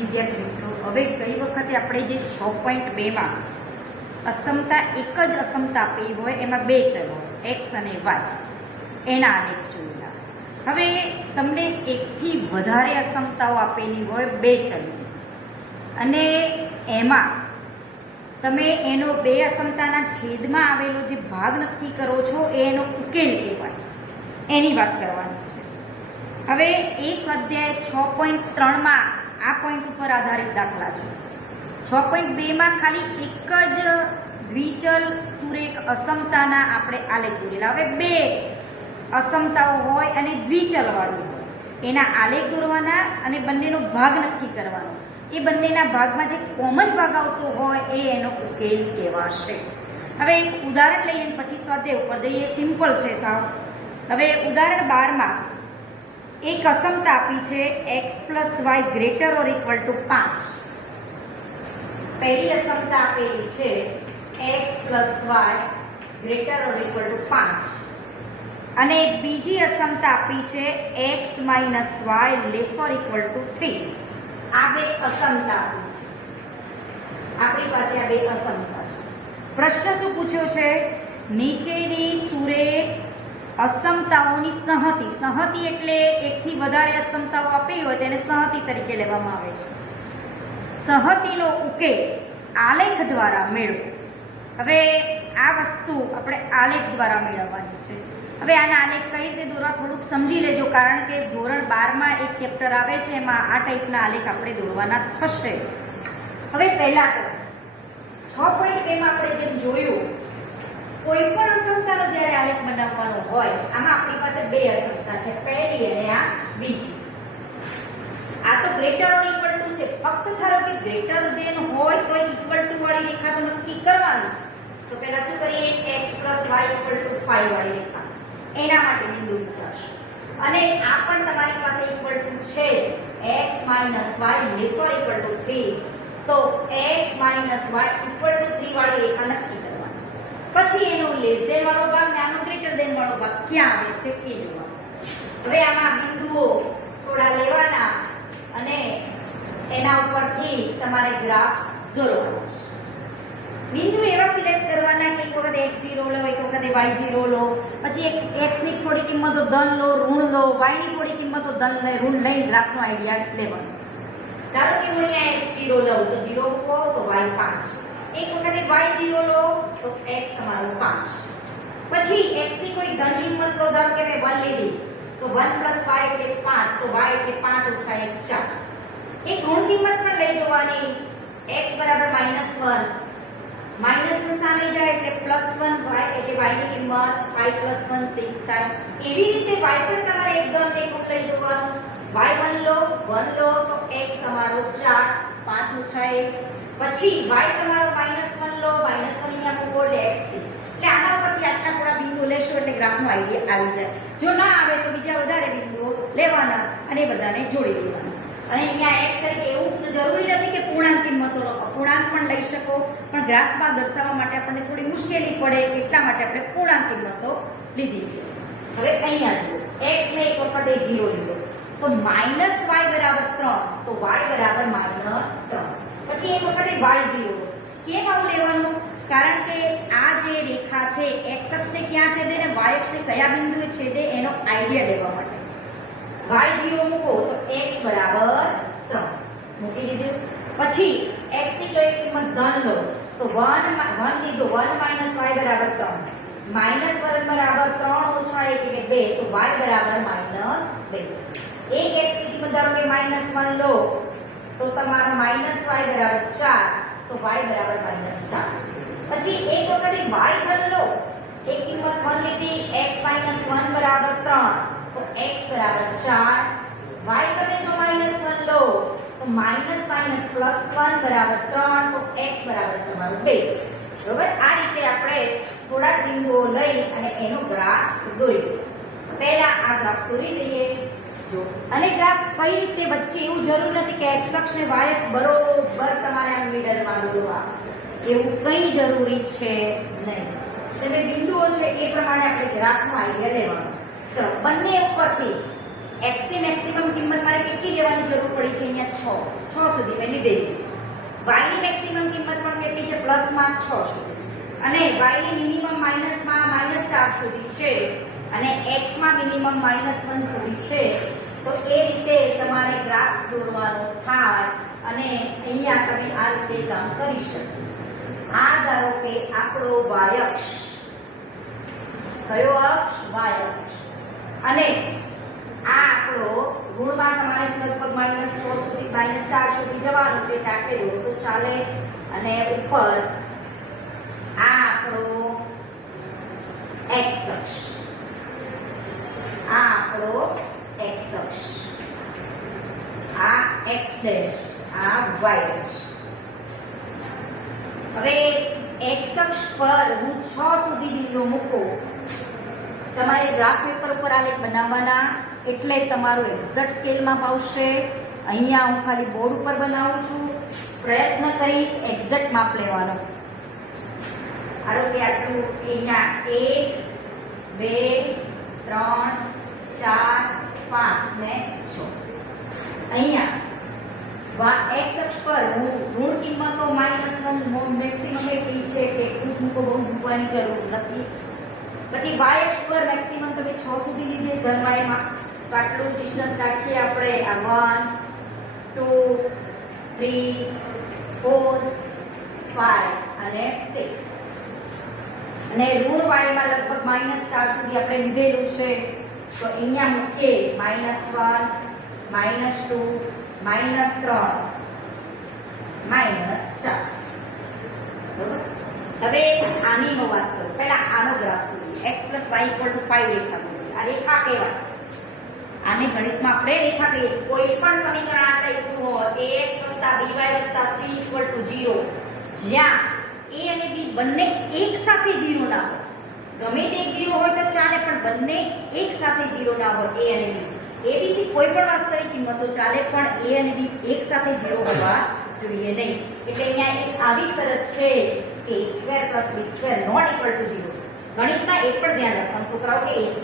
વિદ્યાર્થી મિત્રો, હવે ગઈ વખતે આપણે જે 6.2માં અસમતા એક જ અસમતા આપી હોય એમાં બે ચલો એક્સ અને વાય એના આલેખ જોયેલા. હવે તમને એકથી વધારે અસમતાઓ આપેલી હોય બે ચલો અને એમાં તમે એનો બે અસમતાના છેદમાં આવેલો જે ભાગ નક્કી કરો છો એનો ઉકેલ કહેવાય, એની વાત કરવાની છે. હવે એ સ્વાધ્યાય 6.3માં આ પોઈન્ટ ઉપર આધારિત દાખલા છે. 6.2માં ખાલી એક જ દ્વિચલ સુરેખ અસમતાના આપણે આલેખ દોરેલા. હવે બે અસમતાઓ હોય અને દ્વિચલ વાળું હોય એના આલેખ દોરવાના અને બંનેનો ભાગ નક્કી કરવાનો. એ બંનેના ભાગમાં જે કોમન ભાગ આવતો હોય એ એનો ઉકેલ કહેવાશે. હવે એક ઉદાહરણ લઈએ પછી સ્વાધ્યાય ઉપર જઈએ. સિમ્પલ છે સાવ. હવે ઉદાહરણ 12માં એક અસમતા આપી છે x + y greater or equal to 5. પહેલી અસમતા આપેલી છે x + y greater or equal to 5 અને બીજી અસમતા આપી છે x - y less or equal to 3. આ બે અસમતા આપી છે. આપણી પાસે આ બે અસમતા છે. પ્રશ્ન શું પૂછ્યો છે? નીચેની સુરેખ અસમતાઓની સંહતિ. સંહતિ એટલે એકથી વધારે અસમતાઓ આપી હોય તેને સંહતિ તરીકે લેવામાં આવે છે. સંહતિનો ઉકેલ આલેખ દ્વારા મેળવો. હવે આ વસ્તુ આપણે આલેખ દ્વારા મેળવવાની છે. હવે આના આલેખ કઈ રીતે દોરવા થોડુંક સમજી લેજો, કારણ કે ધોરણ 12માં એક ચેપ્ટર આવે છે એમાં આ ટાઈપના આલેખ આપણે દોરવાના થશે. હવે પહેલા તો 6.2માં આપણે જેમ જોયું, કોઈ પણ અસમતાનો જ્યારે આલેખ બનાવવાનો હોય આમાં આપણી પાસે બે અસમતા છે, પહેલી અને આ બીજી. આ તો ગ્રેટર ઓર ઇક્વલ ટુ છે. ફક્ત ધારો કે ગ્રેટર ધેન હોય તો ઇક્વલ ટુ વાળી રેખા તો નક્કી કરવાની છે. તો પહેલા શું કરીએ? x + y = 5 વાળી રેખા, એના માટે બિંદુ વિચારશો. અને આ પણ તમારી પાસે ઇક્વલ ટુ છે x - y less or equal to 3. તો x - y ઇક્વલ ટુ 3 વાળી રેખા નક્કી કરવાની. પછી એનો લેસ ધેન વાળો ભાગ અને આનો ગ્રેટર ધેન વાળો ભાગ ક્યાં આવે છે એ જોવાનું. હવે આમાં બિંદુઓ થોડા લેવાના અને એના ઉપરથી તમારે ગ્રાફ દોરવાનો છે. બિંદુ એવા સિલેક્ટ કરવાના કે એક વખત x0 લો, એક વખત y0 લો, પછી એક x ની થોડી કિંમતો ધન લો, ઋણ લો, y ની થોડી કિંમતો ધન લે, ઋણ લઈ ગ્રાફનો આઈડિયા લેવાનો. ધારો કે હું અહીંયા x0 લઉં તો 0 મૂકો તો y 5. એક વખત y0 લો તો x તમારો 5. પછી x ની કોઈ ધન કિંમત લો, ધારો કે મેં 1 લીધી તો 1 + y એટલે 5, તો y એટલે 5 - 1 4. એક ઋણ કિંમત પણ લઈ જવાની. x = -1, માઈનસ ની સામે જાય એટલે +1, y એટલે y ની કિંમત 5 + 1 6 થાય. એવી રીતે y પર તમારે એક ધન એક રૂપ લઈ જવાનું. y1 લો, 1 લો તો x તમારો 4, 5 - 1. પછી y તમારો -1 લો, -1 અહીંયા મૂકો એટલે x છે. એટલે આના ઉપરથી આટલા થોડા બિંદુઓ લેશો એટલે ગ્રાફનો આઈડિયા આવી જાય. જો ના આવે તો બીજા વધારે બિંદુઓ લેવાના અને બધાને જોડી દેવાના. અને અહીંયા x તરીકે એવું જરૂરી નથી કે પૂર્ણાંક કિંમતો લો, અપૂર્ણાંક પણ લઈ શકો, પણ ગ્રાફમાં દર્શાવવા માટે આપણને થોડી મુશ્કેલી પડે એટલા માટે આપણે પૂર્ણાંક કિંમતો લીધી છે. હવે અહીંયા જુઓ, x ને એક વખત 0 લીધો તો -y = 3, તો y = -3. પછી એક વખત y0. કેમ આવું લેવાનું? કારણ કે આ જે રેખા છે x અક્ષને ક્યાં છેદે અને y અક્ષને કયા બિંદુએ છેદે એનો આઈડિયા લેવા માટે. y0 મૂકો તો x = 3 મૂકી દીધું. પછી x ની કઈ કિંમત ધન લો તો 1 લીધો, 1 - y = 3, -1 = 3 -1 એટલે 2, તો y = -2. એક x ની કિંમત ધારો કે -1 લો તો તમારો -y = 4, તો y = -4. પછી એક વખત y ધન લો, એક કિંમત 1 લીધી, x - 1 = 3, તો x = 4. y તમે જો -1 લો તો -1 + 1 = 3, તો x = તમારું 2. બરોબર? આ રીતે આપણે થોડા બિંદુઓ લઈ અને એનો ગ્રાફ દોર્યો. પહેલા આ ગ્રાફ દોરી દઈએ. જો અને ગ્રાફ કઈ રીતે વચ્ચે, એવું જરૂર નથી કે x અક્ષ ને y અક્ષ બરોબર તમારે આ મિડલમાં દોરવા, એવું કઈ જરૂરી છે નહીં. તમે બિંદુઓ છે એ પ્રમાણે આપણે ગ્રાફનો આઈડિયા લેવાનો. ચલો બંને ઉપરથી x ની મેક્સિમમ કિંમત મારે કેટલી મૂકી દેવાની જરૂર પડી છે અહીંયા 6 સુધી મેં લીધેલી છે. y ની મેક્સિમમ કિંમત પણ કેટલી છે પ્લસમાં 6 સુધી અને y ની મિનિમમ માઈનસમાં -4 સુધી છે અને x માં મિનિમમ -1 સુધી છે. તો એ રીતે તમારે ગ્રાફ દોરવાનો થાય અને અહીંયા તમે આ રીતે કામ કરી શકો. આ ધારો કે આપણો y અક્ષ, કયો અક્ષ? y અક્ષ. અને આ આપણો ઋણમાં તમારે લગભગ -6 સુધી -4 સુધી જવાનું છે. કાંટે દોરો તો ચાલે. અને ઉપર આ આપણો x અક્ષ, આ આપણો x અક્ષ, આ x ડેશ, આ y અક્ષ. હવે x અક્ષ પર હું 6 સુધી બિંદુ મૂકું. તમારે ગ્રાફ પેપર ઉપર આલેખ બનાવવાના એટલે તમારું એક્ઝેક્ટ સ્કેલમાં આવશે. અહીંયા હું ખાલી બોર્ડ ઉપર બનાવું છું. પ્રયત્ન કરીશ એક્ઝેક્ટ માપ લેવાનો. ધારો કે આટલું અહીંયા 1 2 3 4 5 ને 6. અહીંયા x અક્ષ પર હું ઋણ કિંમતો -1 મેક્સિમમ કેટલી છે કે એટલું જ મૂકો, બહુ મૂકવાની જરૂર નથી. પછી y અક્ષ પર મેક્સિમમ તમે 6 સુધી લીધે ધન y માં. તો આટલું ડિસ્ટન્સ રાખીએ આપણે. આ 1 2 3 4 5 અને 6 અને ઋણ y માં લગભગ -4 સુધી આપણે લીધેલું છે. તો અહીંયા મૂકીએ -1 -2 -3 -4. બરોબર. હવે આની હું વાત કરું. પહેલા આનો ગ્રાફ દોરીએ. x + y = 5 રેખા દોરીએ. આ રેખા કહેવાય. આને ગણિતમાં આપણે રેખા કહીએ છીએ. કોઈ પણ સમીકરણ આ ટાઈપનું હોય ax + by + c = 0, જ્યાં a અને b બંને એક સાથે 0 ના હોય. ગમે તે એક 0 હોય તો ચાલે, પણ બંને એક સાથે 0 ના હોય a અને b. abc કોઈ પણ વાસ્તવિક કિંમતો ચાલે, પણ a અને b એક સાથે 0 હોવા જોઈએ નહીં. એટલે અહીંયા એક આવી શરત છે કે a² + b² ≠ 0. ગણિતમાં એ પણ ધ્યાન રાખવાનું છોકરાઓ કે a² +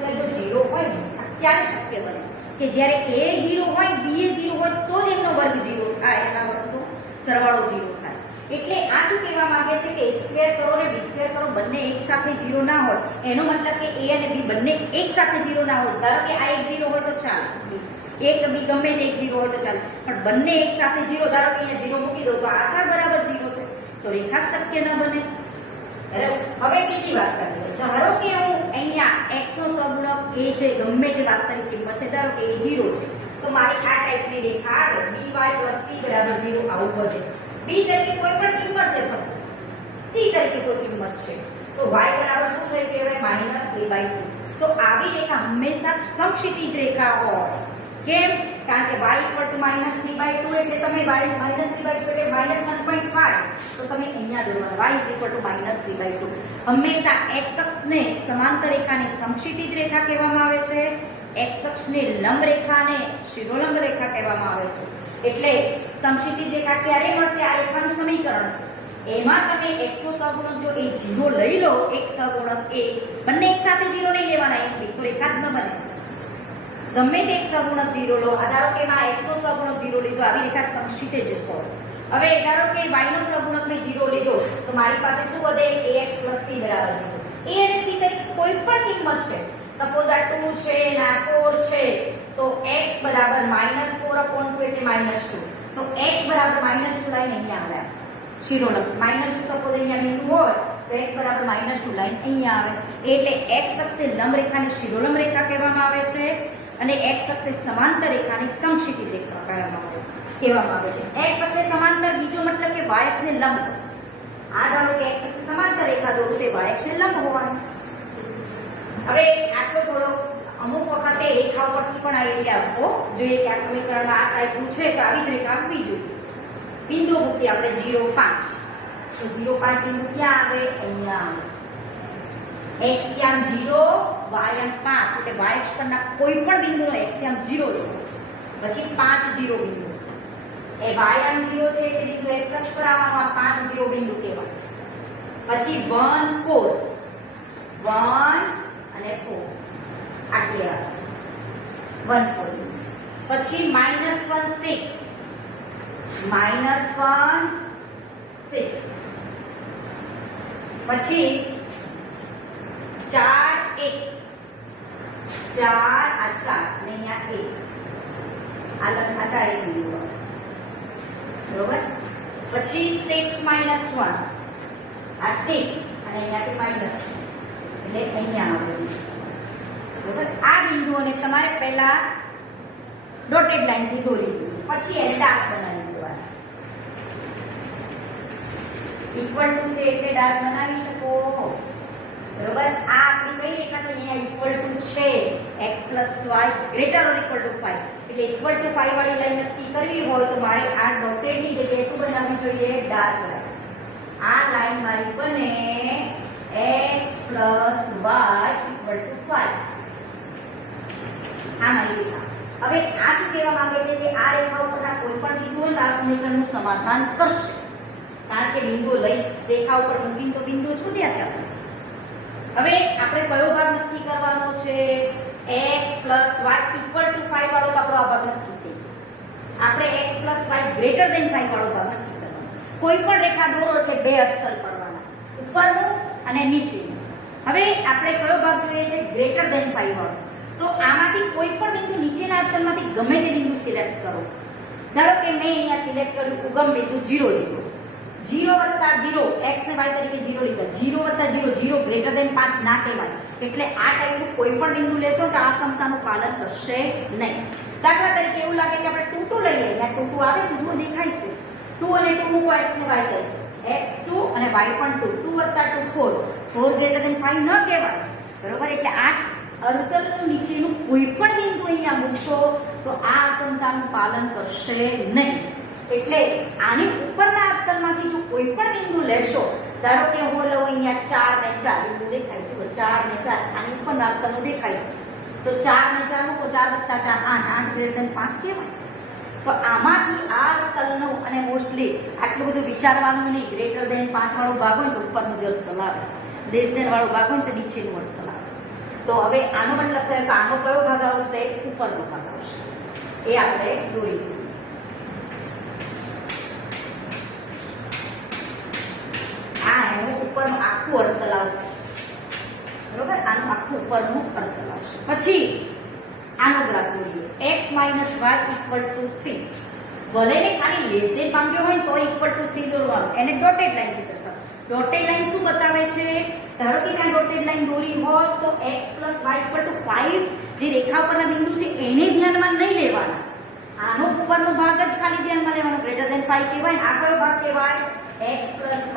b² જો 0 હોય ને ક્યારે શક્ય બને કે જ્યારે a 0 હોય b એ 0 હોય તો જ એમનો વર્ગ 0 થાય, એના વર્ગનો સરવાળો 0 થાય. એટલે આ શું કહેવા માંગે છે કે a² કરો અને b² કરો બંને એક સાથે 0 ના હોય. એનો મતલબ કે a અને b બંને એક સાથે 0 ના હોય. ધારો કે આ એક 0 હોય તો ચાલે, એક b ગમે તે એક 0 હોય તો ચાલે, પણ બંને એક સાથે 0. ધારો કે અહીંયા 0 મૂકી દો તો આછા બરાબર 0 થાય, તો રેખા શક્ય ન બને. હવે બીજી વાત કરીએ. ધારો કે હું અહીંયા x નો સહગુણક a છે, ગમે તે વાસ્તવિક કિંમત છે, ધારો કે a 0 છે, તો મારી આ ટાઈપની રેખા આવે by + c = 0 આવું બને. b તરીકે કોઈ પણ કિંમત છે, સપોઝ c તરીકે કોઈ કિંમત છે, તો y બરાબર શું થયું કહેવાય -a/2. તો આવી રેખા હંમેશા સમક્ષિતિજ રેખા હોય. કેમ? કારણ કે y = -3/2 એટલે તમે y -3/2 એટલે -1.5. તો તમે અહીંયા દોરવાનું y -3/2. હંમેશા x અક્ષને સમાંતર રેખાને સમક્ષિતિજ રેખા કહેવામાં આવે છે, x અક્ષને લંબ રેખાને શિરોલંબ રેખા કહેવામાં આવે છે. એટલે સમક્ષિતિજ રેખા ક્યારે મળશે? આ રેખાનું સમીકરણ છે. એમાં તમે x નો સહગુણક જો a 0 લઈ લો, એક સહગુણક a બંને એક સાથે 0 નહીં લેવાના, એક બી તો રેખા જ ન બને. ગમે તે એક સહગુણક 0 લો. ધારો કે માં x નો સહગુણક 0 લીધો, આવી રેખા સમક્ષિતિજ હોય. હવે ધારો કે y નો સહગુણક મેં 0 લીધો, તો મારી પાસે શું વધે? ax + c = 0. a અને c તરીકે કોઈ પણ કિંમત છે, સપોઝ આ 2 છે અને આ 4 છે, તો x = -4/2 એટલે -2. તો x = -2 લાઈન અહીંયા આવે શિરોલંબ. -2 સપોઝ અહીંયા બિંદુ હોય તો x = -2 લાઈન અહીંયા આવે. એટલે x અક્ષે લંબ રેખાને શિરોલંબ રેખા કહેવામાં આવે છે અને x અક્ષે સમાંતર રેખાને સમક્ષિતિજ રેખા કહેવામાં આવે છે. x અક્ષે સમાંતર બીજો મતલબ કે y અક્ષને લંબ. આ ધારો કે x અક્ષે સમાંતર રેખા દોરું તે y અક્ષને લંબ હોવાનું. હવે આટલો થોડો અમુક વખતે રેખા પરથી પણ આઈડિયા આપવો જોઈએ કે આ સમીકરણમાં આ ટાઈપનું છે તો આવી જ રેખા આપવી જોઈએ. બિંદુ મૂકીએ આપણે 0 5. તો 0 5 બિંદુ ક્યાં આવે? અહીંયા આવે. x યામ 0 y યામ 5 એટલે y અક્ષ પરના કોઈ પણ બિંદુનો x યામ 0 છે. પછી 5 0 બિંદુ એ y યામ 0 છે એટલે બિંદુ x અક્ષ પર આવવાનો, આ 5 0 બિંદુ કહેવાય. પછી 1 4 1 અને 4 આટલી આવે 1 4. પછી -1 6 -1 6 પછી 4 1 4 આ 4 અને અહીંયા 1 આ લખા 4 1 લીધું બરોબર પછી 6 -1 આ 6 અને અહીંયાથી માઈનસ એટલે અહીંયા આવે બરોબર આ બિંદુઓને તમારે પહેલા ડોટેડ લાઈન થી દોરી દો પછી એને ડાર્ક બનાવી દેવાના ઇક્વલ ટુ છે એટલે ડાર્ક બનાવી શકો બરોબર આ આપણી કઈ રેખા તો અહીંયા ઇક્વલ ટુ છે x y greater or equal to 5 એટલે ઇક્વલ ટુ 5 વાળી લાઈન નક્કી કરવી હોય તો મારે આ ડોટેડ ની જગ્યાએ શું બનાવવી જોઈએ ડાર્ક લાઈન આ લાઈન મારી બને x y ઇક્વલ ટુ 5 આ મારી રેખા હવે આ શું કહેવા માંગે છે કે આ રેખા ઉપરના કોઈ પણ બિંદુઓ આ સમીકરણનું સમાધાન કરશે કારણ કે બિંદુઓ લઈ રેખા ઉપર મૂકીને તો બિંદુ શોધ્યા છે હવે આપણે કયો ભાગ નક્કી કરવાનો છે x y ઇક્વલ ટુ 5 વાળો તો આપણો આ ભાગ નક્કી થઈ ગયો આપણે x y ગ્રેટર ધેન 5 વાળો ભાગ નક્કી કરવાનો કોઈ પણ રેખા દોરો એટલે બે અટકલ પડવાના ઉપરનું અને નીચેનું હવે આપણે કયો ભાગ જોઈએ છે ગ્રેટર ધેન 5 વાળો તો આમાંથી કોઈ પણ બિંદુ નીચેના અટકલમાંથી ગમે તે બિંદુ સિલેક્ટ કરો ધારો કે મેં અહીંયા સિલેક્ટ કર્યું ઉગમ બિંદુ 0 0 0 વત્તા 0 x ને y તરીકે 0 લીધા 0 વત્તા 0 0 ગ્રેટર ધેન 5 ના કહેવાય એટલે આ ટાઈપનું કોઈ પણ બિંદુ લેશો તો આ સમતાનું પાલન કરશે નહીં દાખલા તરીકે એવું લાગે કે આપણે 2 2 લઈએ એટલે 2 2 આવે છે જુઓ દેખાય છે 2 અને 2 મૂકો x ને y તરીકે x 2 અને y પણ 2 2 વત્તા 2 4 4 ગ્રેટર ધેન 5 ન કહેવાય બરોબર એટલે આ અર્ધતલનું નીચેનું કોઈ પણ બિંદુ અહીંયા મૂકશો તો આ અસમતાનું પાલન કરશે નહીં એટલે આની ઉપરના અર્ધતલમાંથી જો કોઈ પણ બિંદુ લેશો ધારો કે હું લઉં અહીંયા 4 ને 4 બિંદુ દેખાય છે 4 ને 4 આની ઉપરના અર્ધતલનું દેખાય છે તો 4 ને 4 મૂકો 4 વત્તા 4 8 8 ગ્રેટર ધેન 5 કહેવાય તો આમાંથી આ અર્ધતલનું અને મોસ્ટલી આટલું બધું વિચારવાનું નહીં ગ્રેટર ધેન 5 વાળો ભાગ હોય તો ઉપરનું જ અર્ધતલ આવે લેસ ધેન વાળો ભાગ હોય તો નીચેનું અર્ધતલ આવે તો હવે આનો મતલબ થાય કે આનો કયો ભાગ આવશે ઉપરનો ભાગ આવશે એ આપણે દોરી દઈએ આ એનું ઉપરનું આખું અર્ધતલ આવશે બરોબર આનું આખું ઉપરનું અર્ધતલ આવશે પછી આનો ગ્રાફ દોરીએ x y ઇક્વલ ટુ 3 ભલે ને ખાલી લેસ ધેન માંગ્યો હોય તો ઇક્વલ ટુ 3 દોરવાનું એને ડોટેડ લાઈન થી દર્શાવો ડોટેડ લાઈન શું બતાવે છે ધારો કે મેં ડોટેડ લાઈન દોરી હોત તો x y ઇક્વલ ટુ 5 જે રેખા પરના બિંદુ છે એને ધ્યાનમાં નહીં લેવાના આનો ઉપરનો ભાગ જ ખાલી ધ્યાનમાં લેવાનો ગ્રેટર ધેન 5 કહેવાય આ કયો ભાગ કહેવાય x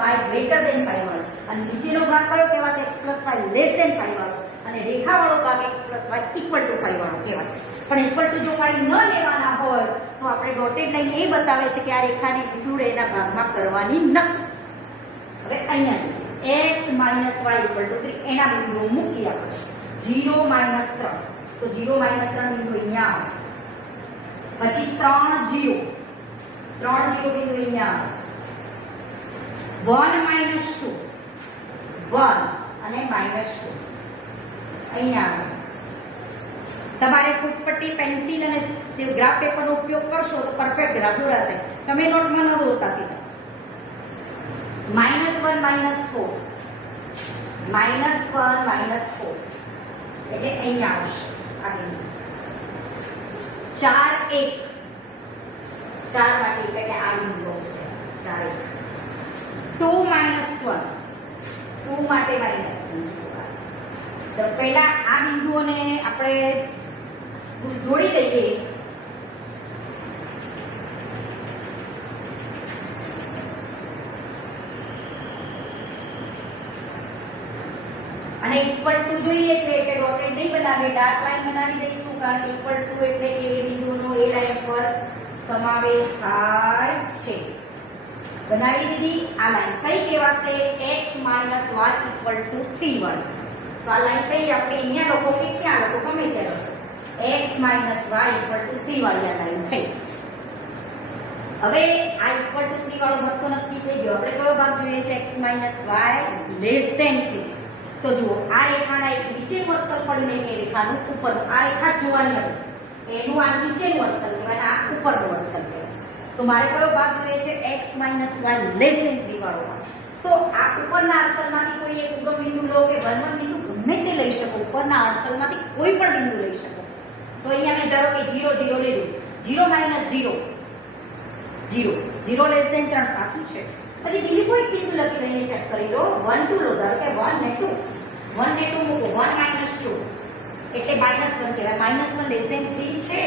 y ગ્રેટર ધેન 5 વાળો અને નીચેનો ભાગ કયો કહેવાશે x y લેસ ધેન 5 વાળો અને રેખા વાળો ભાગ x y ઇક્વલ ટુ 5 વાળો કહેવાય પણ ઇક્વલ ટુ જો ખાલી ન લેવાના હોય તો આપણે ડોટેડ લાઈન એ બતાવે છે કે આ રેખાને ઇન્ક્લુડ એના ભાગમાં કરવાની નથી હવે અહીંયા x y ઇક્વલ ટુ 3 એના બિંદુઓ મૂકી આપણે 0 3 તો 0 3 બિંદુ અહીંયા આવે પછી 3 0 બિંદુ અહીંયા આવે 1 2 1 અને -2 અહીંયા આવે તમારે ફૂટપટ્ટી પેન્સિલ અને ગ્રાફ પેપરનો ઉપયોગ કરશો તો પરફેક્ટ ગ્રાફ દોરાશે તમે નોટમાં ન દોરતા સીધા -1 -4 -1 -4 એટલે અહીંયા આવશે આ બિંદુ 4 1 4 માટે એટલે કે આ બિંદુ આવશે 4 1 2 2 માટે -1 તો પહેલા આ બિંદુઓને આપણે જોડી દઈએ અને ઇક્વલ ટુ જોઈએ છે કે ડોટેડ નહીં બનાવીએ ડાર્ક લાઈન બનાવી દઈશું કારણ કે ઇક્વલ ટુ એટલે કે એ બિંદુઓનો એ લાઈન પર સમાવેશ થાય છે બનાવી દીધી આ લાઈન કઈ કહેવાશે x y ઇક્વલ ટુ 3 વાળી તો આ લાઈન કઈ આપણે અહીંયા લખો કે ક્યાં લખો ગમે ત્યાં લખો x y ઇક્વલ ટુ 3 વાળી આ લાઈન થઈ હવે આ ઇક્વલ ટુ 3 વાળો ભાગ તો નક્કી થઈ ગયો આપણે કયો ભાગ જોઈએ છે x y લેસ ધેન 3 તો જુઓ આ રેખાના એક નીચે વર્તુળ પડ્યું ને એ રેખાનું ઉપર આ રેખા જોવાની હતી એનું આ નીચેનું અડકલ કહેવાય, આ ઉપરનું અડકલ કહેવાય. તો મારે કયો ભાગ જોઈએ છે? x - y લેસ ધેન 3 વાળો ભાગ. તો આ ઉપરના અડકલમાંથી કોઈ એક ઉગમ બિંદુ લો કે 1 1 બિંદુ ગમે તે લઈ શકો, ઉપરના અડકલમાંથી કોઈ પણ બિંદુ લઈ શકો. તો અહીંયા મેં ધારો કે 0 0 લીધું, 0 - 0 0 0 લેસ ધેન 3 સાચું છે. પછી બીજું કોઈ બિંદુ લખી લઈને ચેક કરી લો. 1 2 લો, ધારો કે 1 ને 2 મૂકો, 1 - 2 એટલે -1 કહેવાય. -1 લેસ ધેન 3 છે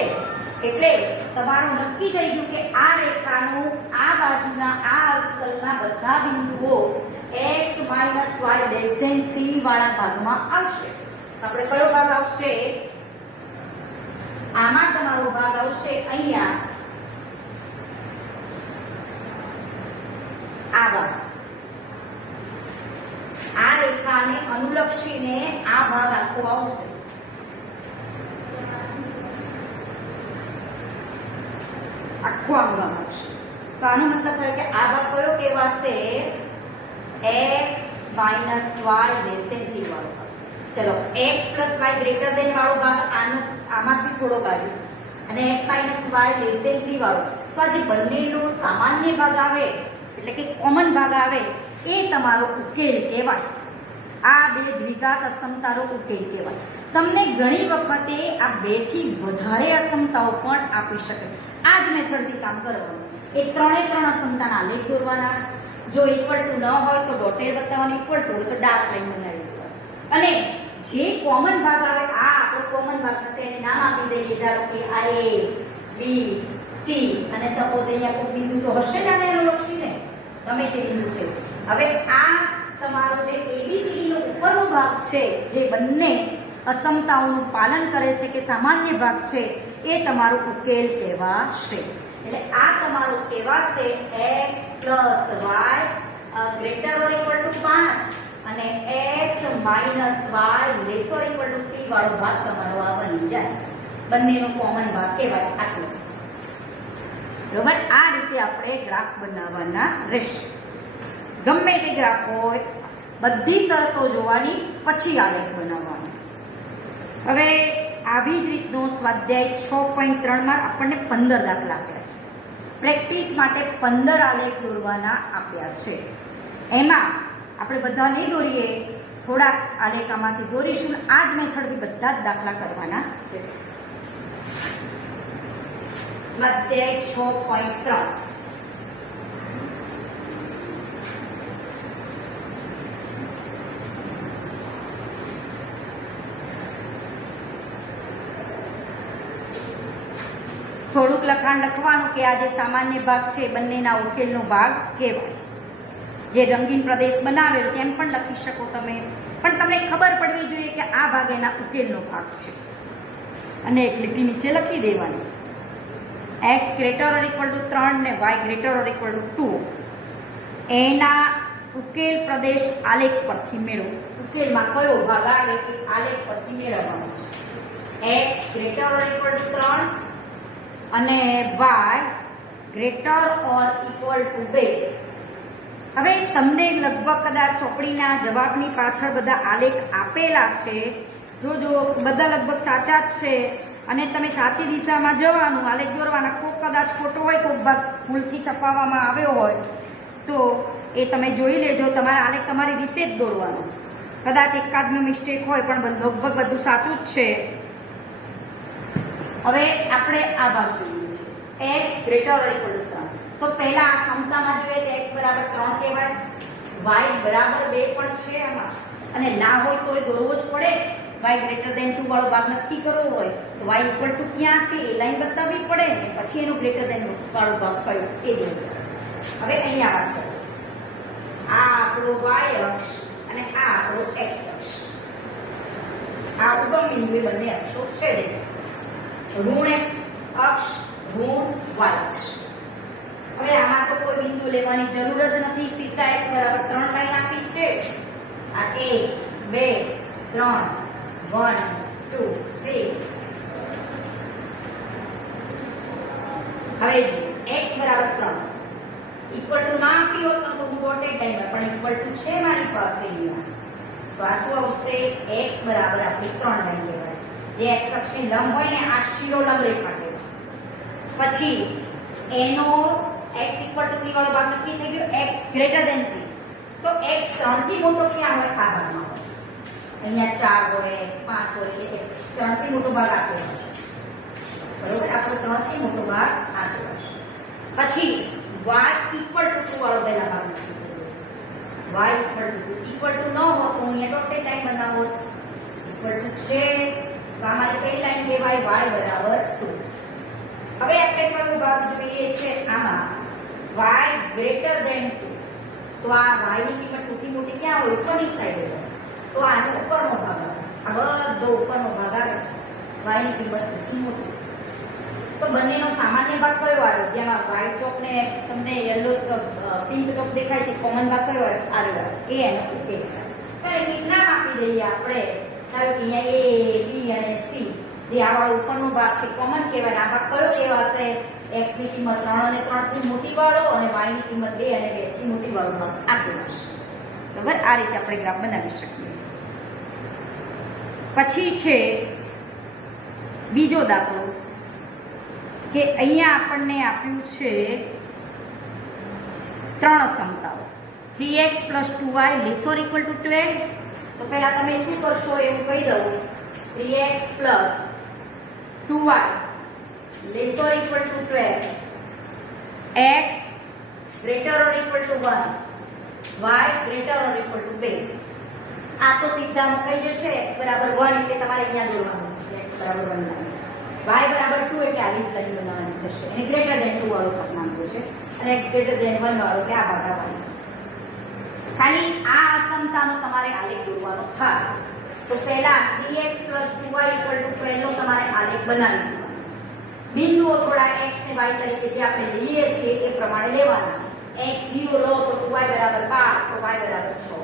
એટલે તમારું નક્કી થઈ ગયું કે આ રેખાનું આ બાજુના આ અવતલના બધા બિંદુઓ x - y લેસ ધેન 3 વાળા ભાગમાં આવશે. આપણે કયો ભાગ આવશે? આમાં તમારો ભાગ આવશે અહીંયા આ ભાગ. આ રેખાને અનુલક્ષીને આ ભાગ આખો આવશે. આખો આ ભાગ આવશે. તો આનો મતલબ થાય કે આ ભાગ કયો કહેવાશે? x - y લેસ ધેન 3 વાળો ભાગ. ચલો x + y ગ્રેટર ધેન વાળો ભાગ આમાંથી થોડો બાજુ અને x - y લેસ ધેન 3 વાળો. તો આ જે બંનેનો સામાન્ય ભાગ આવે એટલે કે કોમન ભાગ આવે એ તમારો ઉકેલ કહેવાય. આ બે દ્વિઘાત અસમતાનો ઉકેલ કહેવાય. તમને ઘણી વખતે આ બેથી વધારે અસમતાઓ પણ આપી શકે. આ જ મેથડથી કામ કરવાનું. એ ત્રણે ત્રણ અસમતાના આલેખ દોરવાના. જો ઇક્વલ ટુ ન હોય તો ડોટેડ બતાવવાનું, ઇક્વલ ટુ હોય તો ડાર્ક લાઈન બનાવી દેવાની. અને જે કોમન ભાગ આવે આ આપણો કોમન ભાગ થશે એને નામ આપી દઈએ. ધારો કે આ A B C અને સપોઝ અહીંયા કોઈ બિંદુ તો હશે જ આને અનુલક્ષીને, ગમે તે બિંદુ છે. હવે આ તમારો જે ABCD નો ઉપરનો ભાગ છે જે બંને અસમતાઓનું પાલન કરે છે કે સામાન્ય ભાગ છે એ તમારો ઉકેલ કહેવાશે. એટલે આ તમારો કહેવાશે x + y greater or equal to 5 અને x - y less or equal to 3 વાળો ભાગ તમારો આ બની જાય. બંનેનો કોમન ભાગ કહેવાય આટલો. બરોબર? આ રીતે આપણે ગ્રાફ બનાવવાના રહેશે. ગમે તે ગ્રાફ હોય બધી શરતો જોવાની, પછી આલેખ બનાવવાનો. હવે આવી જ રીતનો સ્વાધ્યાય 6.3 માં આપણને 15 દાખલા આપ્યા છે. પ્રેક્ટિસ માટે 15 આલેખ દોરવાના આપ્યા છે. એમાં આપણે બધા નહીં દોરીએ, થોડાક આલેખ આમાંથી દોરીશું. આ જ મેથડથી બધા જ દાખલા કરવાના છે. સ્વાધ્યાય 6.3 થોડુંક લખાણ લખવાનું કે આ જે સામાન્ય ભાગ છે બંનેના ઉકેલનો ભાગ કહેવાય. જે રંગીન પ્રદેશ બનાવેલો છે એમ પણ લખી શકો તમે, પણ તમને ખબર પડવી જોઈએ કે આ ભાગ એના ઉકેલનો ભાગ છે. અને એક લીટી નીચે લખી દેવાની. x greater or equal to 3 ને y greater or equal two 2 એના ઉકેલ પ્રદેશ આલેખ પરથી મેળવો. ઉકેલમાં કયો ભાગ આવે એ આલેખ પરથી મેળવવાનો છે. x greater or equal to 3 અને y greater or equal two 2. હવે તમને લગભગ કદાચ ચોપડીના જવાબની પાછળ બધા આલેખ આપેલા છે. જોજો બધા લગભગ સાચા જ છે અને તમે સાચી દિશામાં જવાનું, આલેખ દોરવાના. કોક કદાચ ખોટો હોય, કોક ભાગ ભૂલથી છપાવવામાં આવ્યો હોય તો એ તમે જોઈ લેજો. તમારા આલેખ તમારી રીતે જ દોરવાનો. કદાચ એકાદનો મિસ્ટેક હોય પણ લગભગ બધું સાચું જ છે. હવે આપણે આ ભાગ જોઈએ છે x greater or equal to 3. તો પહેલા આ સમતામાં જોઈએ તો x બરાબર 3 કહેવાય, y બરાબર 2 પણ છે આમાં. અને ના હોય તો એ દોરવો જ પડે. y ગ્રેટર ધેન 2 વાળો ભાગ નક્કી કરવો હોય તો y ઇક્વલ ટુ ક્યાં છે એ લાઈન બતાવવી પડે ને પછી એનો ગ્રેટર ધેન વાળો ભાગ કયો એ દોરવો. હવે અહીંયા વાત કરો. આ આપણો y અક્ષ અને આ આપણો x અક્ષ. આ ઉગમ બિંદુ બંને અક્ષો છે. ઋણ x અક્ષ, ઋણ y અક્ષ. હવે આમાં તો કોઈ બિંદુ લેવાની જરૂર જ નથી. સીધા x બરાબર 3 લાઈન આપી છે. આ 1 2 3 1 2 3. હવે જો x બરાબર 3 ઇક્વલ ટુ ના આપી હોત તો હું ડોટેડ લાઈન પણ ઇક્વલ ટુ છે મારી પાસે અહીંયા. તો આ શું આવશે? x બરાબર આપણી 3 લાઈન લેવાય. જે x અક્ષની લંબ હોય ને આ શિરોલંબ રેખા કહેવાય. પછી એનો x = 3 વાળો ભાગ નક્કી થઈ ગયો. x > 3 તો x 3 થી મોટો ક્યાં હોય? આ ભાગમાં હોય. અહીંયા 4 હોય, x 5 હોય, x 3 થી મોટો ભાગ આપેલો છે. બરોબર, આપણો 3 થી મોટો ભાગ આ છે. પછી y = 2 વાળો પહેલા ભાગ નક્કી કર્યો. y = 2 ન હોય તો અહીંયા ડોટેડ લાઈન બનાવો. = છે તો આમાં કઈ લાઈન કહેવાય? y = 2. હવે આપણે કયો ભાગ જોઈએ છે? આમાં y > 2. તો આ y ની કિંમત મોટી મોટી ક્યાં હોય? ઉપરની સાઈડે હોય. તો આનો ઉપરનો ભાગ આવે. આ બધો ઉપરનો ભાગ આવે. y ની કિંમત મોટી મોટી. તો બંનેનો સામાન્ય ભાગ કયો આવે? જેમાં વ્હાઈટ ચોક ને તમને યલો પિંક ચોક દેખાય છે, કોમન ભાગ કયો આવે? આવે. એ એનો ઉકેલ થાય. ત્યારે કેટલા આપી દઈએ આપણે? ધારો કે અહીંયા a b અને c જે આ વાળો ઉપરનો ભાગ છે કોમન કહેવાય. આ ભાગ કયો કહેવાશે? x ની કિંમત 3 અને 3 થી મોટી વાળો અને y ની કિંમત 2 અને 2 થી મોટી વાળો ભાગ આપેલો છે. બરાબર, આ રીતે આપણે ગ્રાફ બનાવી શકીએ. પછી છે બીજો દાખલો કે અહીંયા આપણને આપ્યું છે 3 અસમતાઓ. 3x + 2y ≤ 12. તો પહેલા તમે શું કરશો એવું કહી દઉં. 3x + 2y ≤ 12, x > 1, y > 2. આ તો સીધા મુકાઈ જશે. x = 1 એટલે તમારે અહીંયા દોરવાનું છે. x = 1 લાઈન, y = 2 એટલે આવી જ લાઈન બનાવવાની થશે. અને > 2 વાળો ભાગ માંગવો છે અને x > 1 વાળો કે આ ભાગ આવવાનો. ખાલી આ અસમતાનો તમારે આલેખ દોરવાનો થાય. તો પહેલા 3x + 2y = 12 નો તમારે આલેખ બનાવી દેવાનો. બિંદુઓ થોડા x ને y તરીકે જે આપણે લઈએ છીએ એ પ્રમાણે લેવાના. x 0 લો તો 2y = 12 તો y = 6.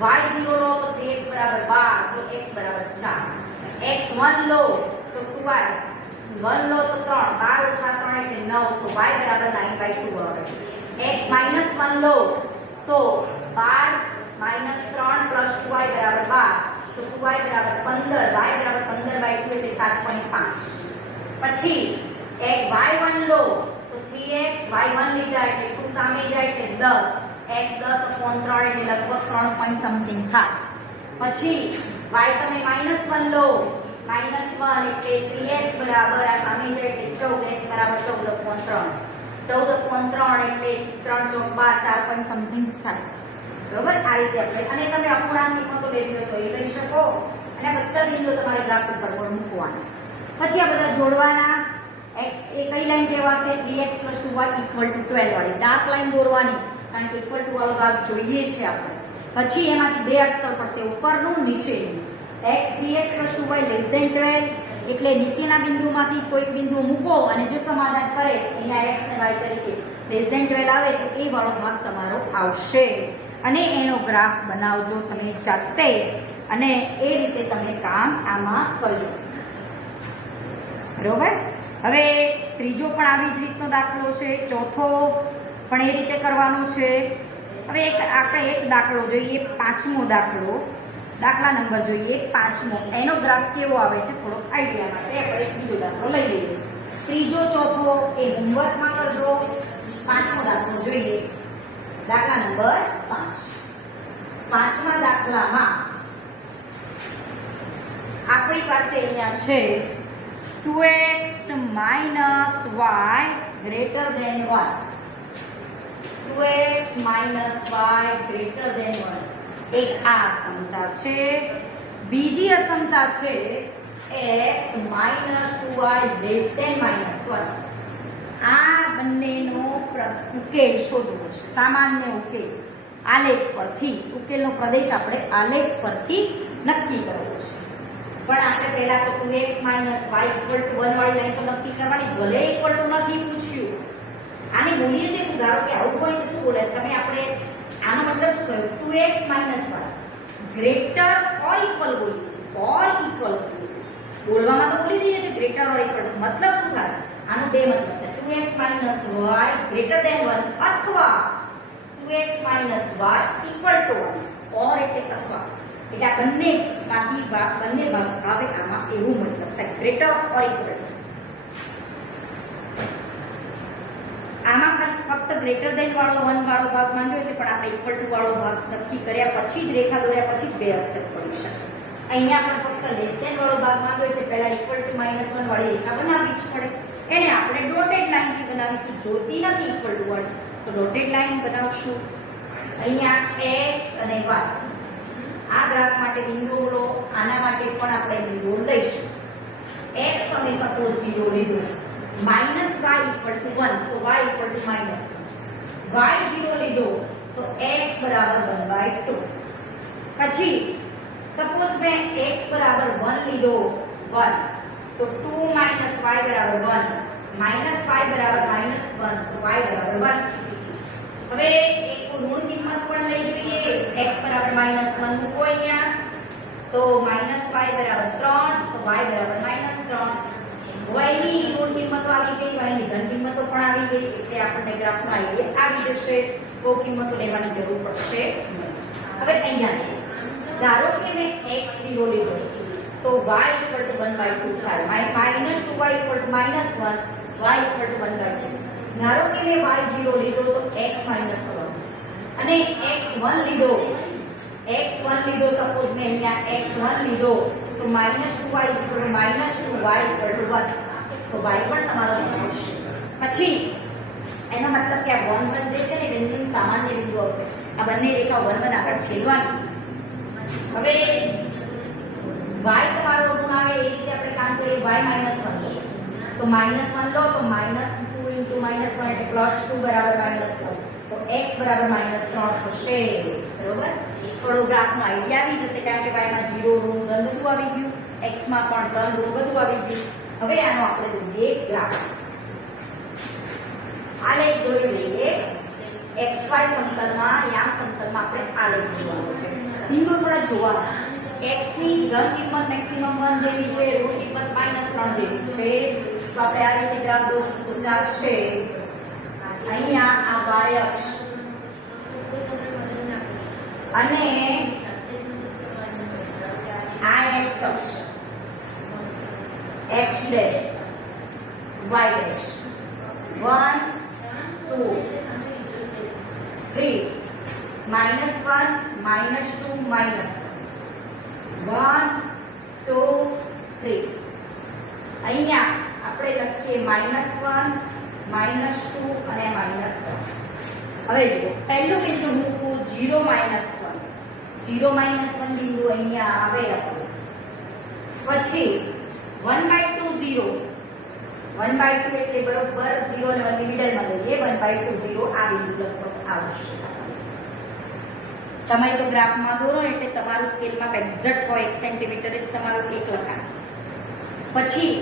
y 0 લો તો 3x = 12 તો x = 4. x 1 લો તો 2y, 1 લો તો 3, 12 - 3 એટલે 9 તો y = 9/2 આવે. x -1 લો તો 12 - 3 + 2y = 12 તો 2y = 15, y = 15/2 એટલે 7.5. પછી y1 લો તો 3x, y1 લીધા એટલે 2 સામે જાય એટલે 10, x 10/3 એટલે લગભગ 3 point something થાય. પછી y તમે -1 લો, -1 એટલે 3x બરાબર આ સામે જાય એટલે 14, x = 14/3, 14/3 એટલે 3 × 12, 4 point something થાય. બરોબર, આ રીતે આપણે. અને તમે અપૂર્ણાંક કિંમતો લેવી હોય તો એ લઈ શકો. અને બધા બિંદુઓ તમારે ગ્રાફ ઉપર મૂકવાના. પછી આ બધા જોડવાના. x એ કઈ લાઈન કહેવાશે? 3x + 2y = 12 વાળી ડાર્ક લાઈન દોરવાની, કારણ કે = વાળો ભાગ જોઈએ છે આપણે. પછી એમાંથી બે અંતર પડશે, ઉપરનું નીચેનું. x 3x + 2y < 12 એટલે નીચેના બિંદુમાંથી કોઈક બિંદુ મૂકો અને જો સમાધાન કરે અહીંયા x અને y તરીકે < 12 આવે તો એ વાળો ભાગ તમારો આવશે. અને એનો ગ્રાફ બનાવજો તમે જાતે અને એ રીતે તમે કામ આમાં કરજો. બરોબર, હવે ત્રીજો પણ આવી જ રીતનો દાખલો છે, ચોથો પણ એ રીતે કરવાનો છે. હવે આપણે એક દાખલો જોઈએ, પાંચમો દાખલો. દાખલા નંબર જોઈએ 5મો. એનો ગ્રાફ કેવો આવે છે થોડો આઈડિયા માટે આપણે એક બીજો દાખલો લઈ લઈએ. ત્રીજો ચોથો એ હોમવર્કમાં કરજો. 5મો દાખલો જોઈએ, દાખલા નંબર 5. 5મા દાખલામાં આપણી પાસે અહીંયા છે 2x - y > 1. 2x - y > 1 એક આ અસમતા છે. બીજી અસમતા છે x - 2y < -1. આ બંનેનો ઉકેલ શોધવો છે, સામાન્ય ઉકેલ આલેખ પરથી. ઉકેલનો પ્રદેશ આપણે આલેખ પરથી નક્કી કરવો છે. પણ આપણે પહેલા તો 2x - y = 1 વાળી લાઈન તો નક્કી કરવાની, ભલે = નથી પૂછ્યું. આને બોલીએ છે શું? ધારો કે આવું હોય તો શું બોલે તમે? આપણે આનો મતલબ શું કહ્યું? 2x - y greater or equal બોલીએ છીએ, ઓર ઇક્વલ બોલીએ છીએ. બોલવામાં તો બોલી દઈએ છીએ ગ્રેટર ઓર ઇક્વલ. મતલબ શું થાય? આનો બે મતલબ છે, 2x - y > 1 અથવા 2x - y = 1. ઓર એટલે અથવા. એટલે આ બંનેમાંથી બંને ભાગ આવે આમાં એવું મતલબ થાય ગ્રેટર ઓર ઇક્વલ ટુ. આમાં ખાલી ફક્ત ગ્રેટર દેન વાળો 1 વાળો ભાગ માંગ્યો છે, પણ આપણે ઇક્વલ ટુ વાળો ભાગ નક્કી કર્યા પછી જ રેખા દોર્યા પછી જ બે અક્ષર પડી શકે. અહીંયા આપણે ફક્ત લેસ દેન વાળો ભાગ માંગ્યો છે, પહેલા ઇક્વલ ટુ -1 વાળી રેખા બનાવવી જ પડે. એને આપણે ડોટેડ લાઈનથી બનાવીશું. જોતી નથી ઇક્વલ ટુ વાળી તો ડોટેડ લાઈન બનાવશું. અહીંયા x અને y આ ગ્રાફ માટે બિંદુઓ લો, આના માટે પણ આપણે બિંદુઓ લઈશું. x તમે સપોઝ 0 લીધું, -y = 1 તો y = -1, y 0 લીધો તો x = 1/2. પછી સપોઝ મેં x = 1 લીધો 1 તો 2 - y = 1, -y = -1 તો y = 1. હવે એક ઋણ કિંમત પણ લઈ જોઈએ. x = -1 મૂકો અહીંયા તો -y = 3 તો y = -3. y ની ઋણ કિંમતો આવી ગઈ, y ની ધન કિંમતો પણ આવી ગઈ, એટલે આપણને ગ્રાફનો આઈડિયા આવી જશે. તો કિંમતો લેવાની જરૂર પડશે નહીં. હવે અહીંયા છે, ધારો કે મેં x 0 લીધો તો y = 1/2 થાય, -2y = -1, y = 1/2. ધારો કે મેં y 0 લીધો તો x - 1 અને x 1 લીધો સપોઝ મેં અહીંયા x 1 લીધો તો -2y = -2y = 1 તો y પણ તમારો મળશે. પછી એનો મતલબ કે આ 1 1 જે છે ને બિંદુનું સામાન્ય બિંદુ આવશે. આ બંને રેખા 1 1 આગળ છેદવાની. હવે y તમારો ઋણ આવે એ રીતે આપણે કામ કરીએ. y - 1 લો તો -1 લો તો -2 * -1 એટલે +2 = -1 તો x = -3 થશે. બરોબર? થોડો ગ્રાફનો આઈડિયા આવી જશે, કારણ કે y માં 0 ઋણ ધન બધું આવી ગયું, x માં પણ ધન ઋણ બધું આવી ગયું. હવે આનો આપણે દોરીએ ગ્રાફ. આલેખ દોરી લઈએ. xy સમતલમાં યામ સમતલમાં આપણે આલેખ દોરવાનો છે. બિંદુ થોડા જોવાના. x ની ધન કિંમત મેક્સિમમ 1 જેવી છે, ઋણ કિંમત -3 જેવી છે. તો આપણે આ રીતે ગ્રાફ દોરશું તો ચાલશે. અહીંયા આ y અક્ષ અને આ x અક્ષ, x ડેશ y ડેશ 1 2 3 -1 -2 -3 1 2 3. અહીંયા આપણે લખીએ -1 -2 અને -3. હવે જુઓ, પહેલું બિંદુ મૂકું 0 - 1 બિંદુ અહીંયા આવે આપણું. પછી 1/2 0 1/2 એટલે બરોબર 0 અને 1 ની મિડલમાં લઈએ 1/2 0 આ બિંદુ લગભગ આવશે. તમે તો ગ્રાફમાં દોરો એટલે તમારું સ્કેલમાં એક્ઝેક્ટ હોય 1 સેન્ટીમીટર જ તમારું એક લખાણ. પછી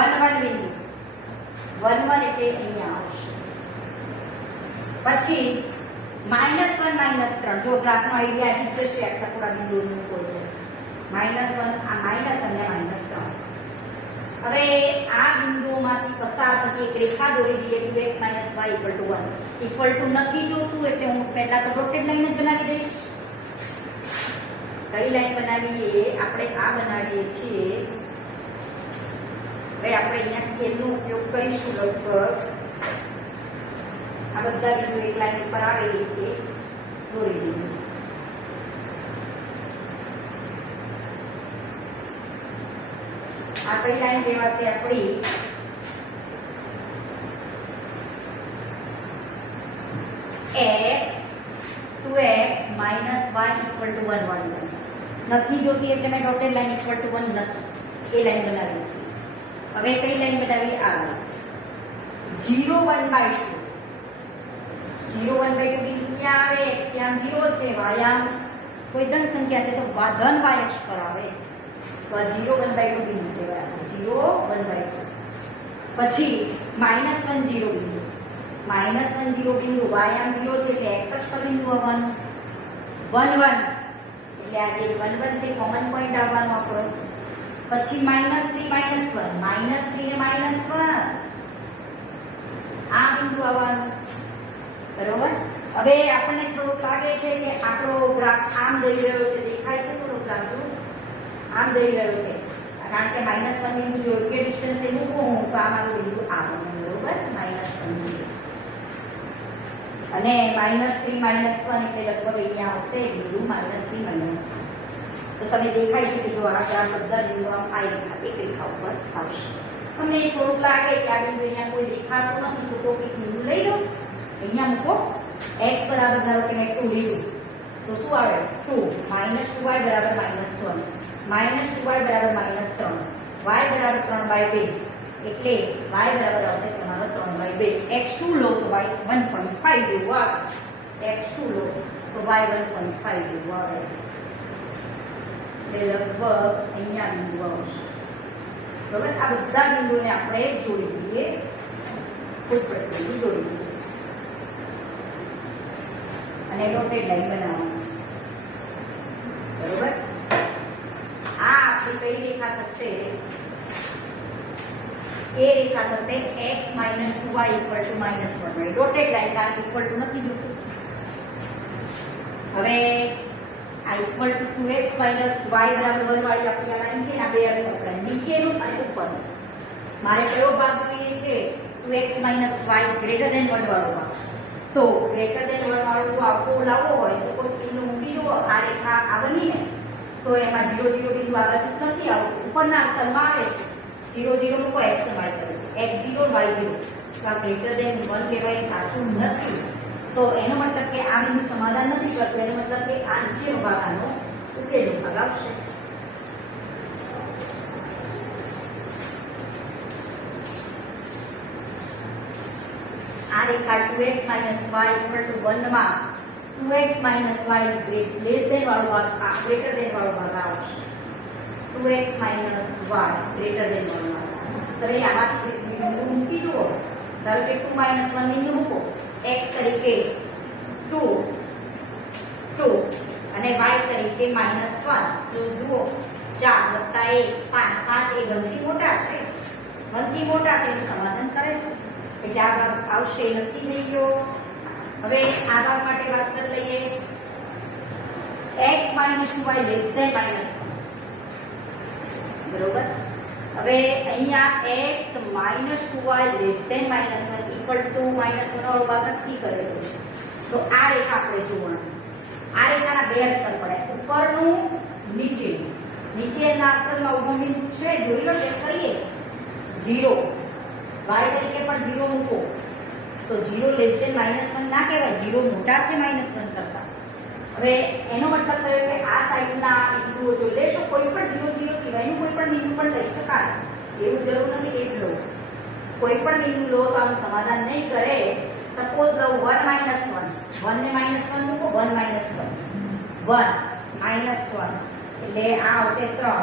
1 1 બિંદુ 1 1 એટલે અહીંયા આવશે. પછી -1 -3 જો ગ્રાફનો આઈડિયા આવી જશે આટલા થોડા બિંદુનું કોઈ -1 આ માઈનસ અને -3. હવે આ બિંદુઓમાંથી પસાર થતી એક રેખા દોરી દઈએ 2x - y = 1. ઇક્વલ ટુ નથી જોતું એટલે હું પહેલા તો ડોટેડ લાઈન જ બનાવી દઈશ. કઈ લાઈન બનાવીએ? આપણે આ બનાવીએ છીએ. હવે આપણે અહીંયા સ્કેલનો ઉપયોગ કરીશું. લગભગ આ બધા બિંદુ એક લાઈન ઉપર આવે એ રીતે દોરી દઈએ. આ કઈ લાઈન કહેવાશે? આપણી x 2x - y = 1 વાળી. નથી જોતી એટલે મેં ડોટેડ લાઈન = 1 નથી એ લાઈન બનાવી. હવે કઈ લાઈન બનાવી? આ 0 1/2 0 1/2 બિંદુ ક્યાં આવે? x યામ 0 છે, y યામ કોઈ ધન સંખ્યા છે તો ધન y અક્ષ પર આવે તો આ 0 1/2 બિંદુ કહેવાય. 0 1/2. પછી -1 0 બિંદુ -1 0 બિંદુ y યામ 0 છે એટલે x અક્ષ પર બિંદુ આવવાનું. 1 1 એટલે આ જે 1 1 છે કોમન પોઈન્ટ આવવાનો આપણો. પછી -3 -1 -3 ને -1 આ બિંદુ આવવાનું. બરોબર? હવે આપણને થોડુંક લાગે છે કે આપણો ગ્રાફ આમ જઈ રહ્યો છે, દેખાય છે થોડુંક ગ્રાફ આમ જઈ રહ્યો છે, કારણ કે -1 બિંદુ જો યોગ્ય ડિસ્ટન્સ એ મૂકું હું તો આ મારું બિંદુ આ બને, બરોબર, -1 અને -3 -1 એટલે લગભગ અહીંયા આવશે બિંદુ -3 -1. તો તમે દેખાય છે કે જો આ ગ્રાફ બધા બિંદુ આમ આ રેખા એક રેખા ઉપર આવશે. તમને થોડુંક લાગે કે આ બિંદુ અહીંયા કોઈ દેખાતું નથી તો એક બિંદુ લઈ લો, અહીંયા મૂકો. x બરાબર ધારો કે મેં 2 લીધું તો શું આવે 2 -2y બરાબર -1 -2y બરાબર -3 y બરાબર 3/2 એટલે y બરાબર આવશે તમારો 3/2. x2 લો તો y 1.5 જેવું આવે, x2 લો તો y 1.5 જેવું આવે એટલે લગભગ અહીંયા બિંદુ આવશે, બરાબર. આ બધા બિંદુને આપણે જોડી દઈએ, કોઈ પણ બિંદુ જોડી દઈએ અને ડોટેડ લાઈન બનાવવાની, બરોબર. આ આપણી કઈ રેખા થશે? એ રેખા થશે x - 2y = -1. ડોટેડ લાઈન કારણ કે ઇક્વલ ટુ નથી જોતું. હવે આ ઇક્વલ ટુ 2x - y = 1 વાળી આપણી આ લાઈન છે ને, આ બે આવી પકડાય, નીચેનું અને ઉપરનું. મારે કયો ભાગ જોઈએ છે? 2x - y > 1 વાળો ભાગ. તો ગ્રેટર ધેન 1 વાળો જો આખો લાવવો હોય તો કોઈ બિંદુ મૂકી દો, આ રેખા આ બની ને તો એમાં 0 0 બિંદુ આગળ નથી આવતું, ઉપરના અંતરમાં આવે છે. 0 0 મૂકો x તમારે તરીકે, x0 y0 તો આ ગ્રેટર ધેન 1 કહેવાય, સાચું નથી. તો એનો મતલબ કે આ બિંદુ સમાધાન નથી કરતું, એનો મતલબ કે આ નીચેનો ભાગ આનો ઉકેલનો ભાગ આવશે. આ રેખા 2x - y = 1 માં 2x - y લેસ ધેન વાળો ભાગ આ ગ્રેટર ધેન વાળો ભાગ આવશે. 2x - y ગ્રેટર ધેન વાળો ભાગ. હવે આમાંથી બિંદુ મૂકી જુઓ, ધારો કે 2 - 1 બિંદુ મૂકો, x તરીકે 2 અને y તરીકે -1. તો જુઓ 4 + 1 5 એ 1 થી મોટા છે, 1 થી મોટા છે એનું સમાધાન કરે છે એટલે આ ભાગ આવશે, લખી લઈ ગયો. હવે આ ભાગ માટે વાત કરી લઈએ, x - 2y લેસ ધેન -1, બરોબર. હવે અહીંયા x - 2y લેસ ધેન -1 = -1 વાળો ભાગ નક્કી કરેલો છે. તો આ રેખા આપણે જોવાની, આ રેખાના બે અંતર પડે, ઉપરનું નીચેનું. નીચેના અંતરમાં ઉભો બિંદુ છે, જોઈ લો, ચેક કરીએ. 0 y તરીકે પણ 0 મૂકો તો 0 લેસ ધેન -1 ના કહેવાય, 0 મોટા છે -1 કરતા. હવે એનો મતલબ થયો કે આ સાઈડના બિંદુઓ જો લેશો, કોઈ પણ 0 0 સિવાયનું કોઈ પણ બિંદુ પણ લઈ શકાય, એવું જરૂર નથી કે લો કોઈ પણ બિંદુ લો તો આનું સમાધાન નહીં કરે. સપોઝ લો 1 - 1 ને -1 મૂકો, 1 - 1 એટલે આ આવશે 3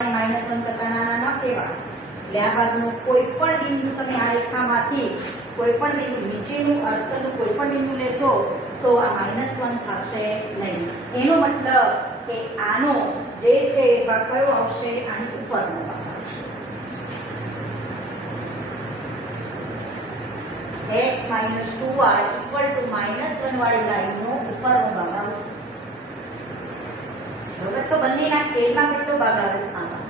-1 કરતા નાના ન કહેવાય. એટલે આ ભાગનું કોઈ પણ બિંદુ તમે આ રેખામાંથી કોઈ પણ બિંદુ નીચેનું અર્ધનું કોઈ પણ બિંદુ લેશો તો આ -1 થશે નહીં. એનો મતલબ કે આનો જે છે એ ભાગ કયો આવશે? આની ઉપરનો ભાગ આવશે. x - 2y = -1 વાળી લાઈનનો ઉપરનો ભાગ આવશે, બરોબર. તો બંનેના છેદમાં કેટલો ભાગ આવે? આમાં,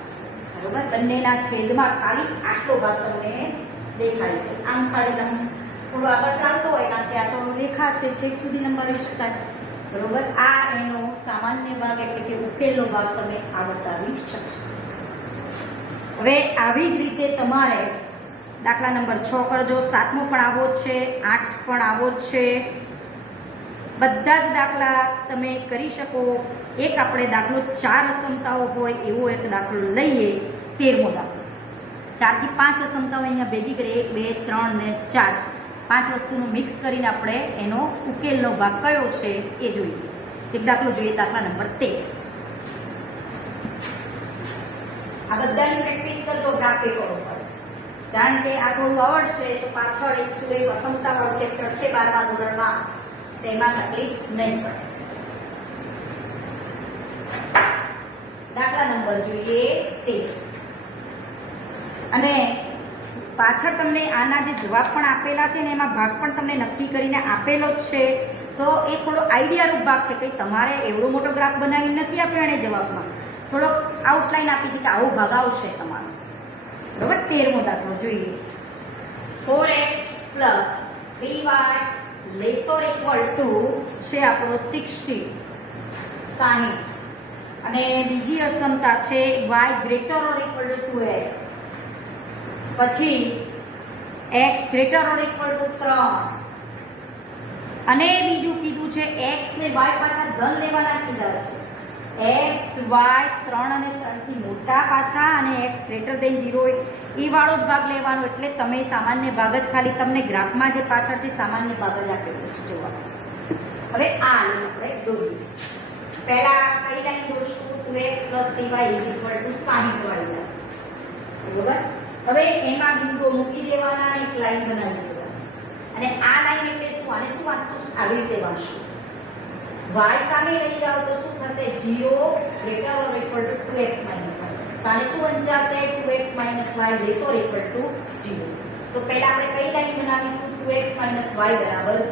બરોબર. બંનેના છેદમાં ખાલી આટલો ભાગ તમને દેખાય છે. આમ ખાલી થોડો આગળ ચાલતો હોય કારણ કે આ તો રેખા છે, છેક સુધી લંબાવી શકાય, બરોબર. આ એનો સામાન્ય ભાગ એટલે કે ઉકેલનો ભાગ તમે આ બતાવી શકશો. હવે આવી જ રીતે તમારે દાખલા નંબર 6 કરજો, 7મો પણ આવો જ છે, 8 પણ આવો જ છે. બધા જ દાખલા તમે કરી શકો. એક આપણે દાખલો 4 અસમતાઓ હોય એવો એક દાખલો લઈએ, 13મો દાખલો. 4 થી 5 અસમતાઓ અહીંયા ભેગી કરીએ, 1 2 3 ને 4, 5 વસ્તુનું મિક્સ કરીને આપણે એનો ઉકેલનો ભાગ કયો છે એ જોઈએ. એક દાખલો જોઈએ, દાખલા નંબર 13. આ બધાની પ્રેક્ટિસ કરજો ગ્રાફિકો ઉપર, કારણ કે આ થોડું આવડશે તો પાછળ એક અસમતાવાળું ચેપ્ટર છે 12મા ધોરણમાં, તેમાં તકલીફ નહીં પડે. દાખલા નંબર જોઈએ 13. અને પાછળ તમને આના જે જવાબ પણ આપેલા છે ને એમાં ભાગ પણ તમને નક્કી કરીને આપેલો જ છે. તો એ થોડો આઈડિયા રૂપ ભાગ છે કે તમારે એવડો મોટો ગ્રાફ બનાવી નથી આપ્યો એને જવાબમાં, થોડોક આઉટલાઈન આપી છે કે આવો ભાગ આવશે તમારો. બરોબર. 13મો દાખલો જોઈએ. 4x + 3y ≤ છે આપણો 60 અને બીજી અસમતા છે y ≥ 2x, પછી x ≥ 3 અને બીજું કીધું છે x ને y પાછા ધન લેવાના કીધા છે. x y 3 અને 3 થી મોટા પાછા અને x > 0 હોય એ વાળો જ ભાગ લેવાનો. એટલે તમે સામાન્ય ભાગ જ ખાલી તમને ગ્રાફમાં જે પાછળ છે સામાન્ય ભાગ જ આપેલો છે જોવા. હવે આ આપણે દોરીએ. પહેલા કઈ લાઈન દોરશું? 2x + 3y = 60 વાળી લાઈન. બરોબર. હવે એમાં બિંદુઓ મૂકી દેવાના અને એક લાઈન બનાવી દેવાની. અને આ લાઈન એટલે શું? આને શું વાંચશું? આવી રીતે વાંચશું. y સામે લઈ જાઓ તો શું થશે? 0 > 2x - 1. તો આને શું વંચાશે? 2x - y ≤ 0. તો પહેલા આપણે કઈ લાઈન બનાવીશું? 2x - y =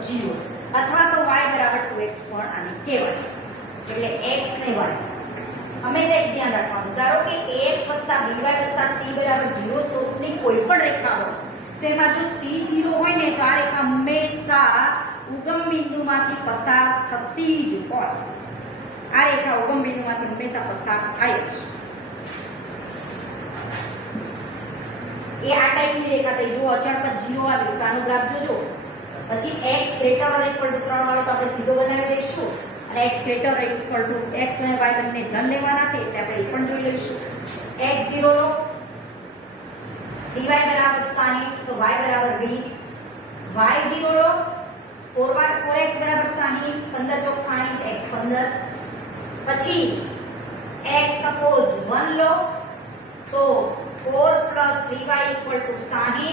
0 અથવા તો y = 2x પણ આને કહેવાય. એટલે x ને y હંમેશા એક ધ્યાન રાખવાનું. ધારો કે ax + by + c = 0 સ્વરૂપની કોઈ પણ રેખા હોય તો એમાં જો c 0 હોય ને તો આ રેખા હંમેશા ઉગમ બિંદુમાંથી પસાર થતી જ હોય. આ રેખા ઉગમ બિંદુમાંથી હંમેશા પસાર થાય જ. એ આ ટાઈપની રેખા થઈ. જો અચાનક 0 આવે તો આનો ગ્રાફ જોજો. પછી x > 3 વાળો તો આપણે સીધો બનાવી દઈશું અને x > x અને y બંને ધન લેવાના છે એટલે આપણે એ પણ જોઈ લઈશું. x 0 લો, 3y = 60 તો y = 20. y 0 લો, 4x = 60, 15 × 60 x 15. પછી x સપોઝ 1 લો તો 4 + 3y = 60,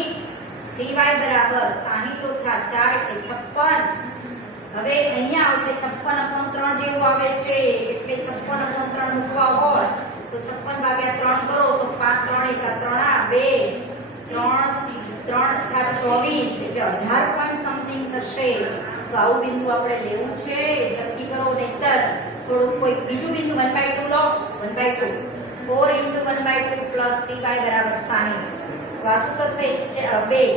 3y = 60 - 4 એટલે 56. હવે અહીંયા આવશે 56/3 જેવું આવે છે એટલે 56/3 મૂકવા હોય તો 56 / 3 કરો તો 5 3 = 3 2 3 3 24 એટલે 18 પોઈન્ટ સમથિંગ થશે. તો આવું બિંદુ આપણે લેવું છે. નક્કી કરો. નહીતર થોડું કોઈ બીજું બિંદુ 1/2 લો. 1/2 4 × 1/2 + 3y = 60. તો આ શું થશે? 2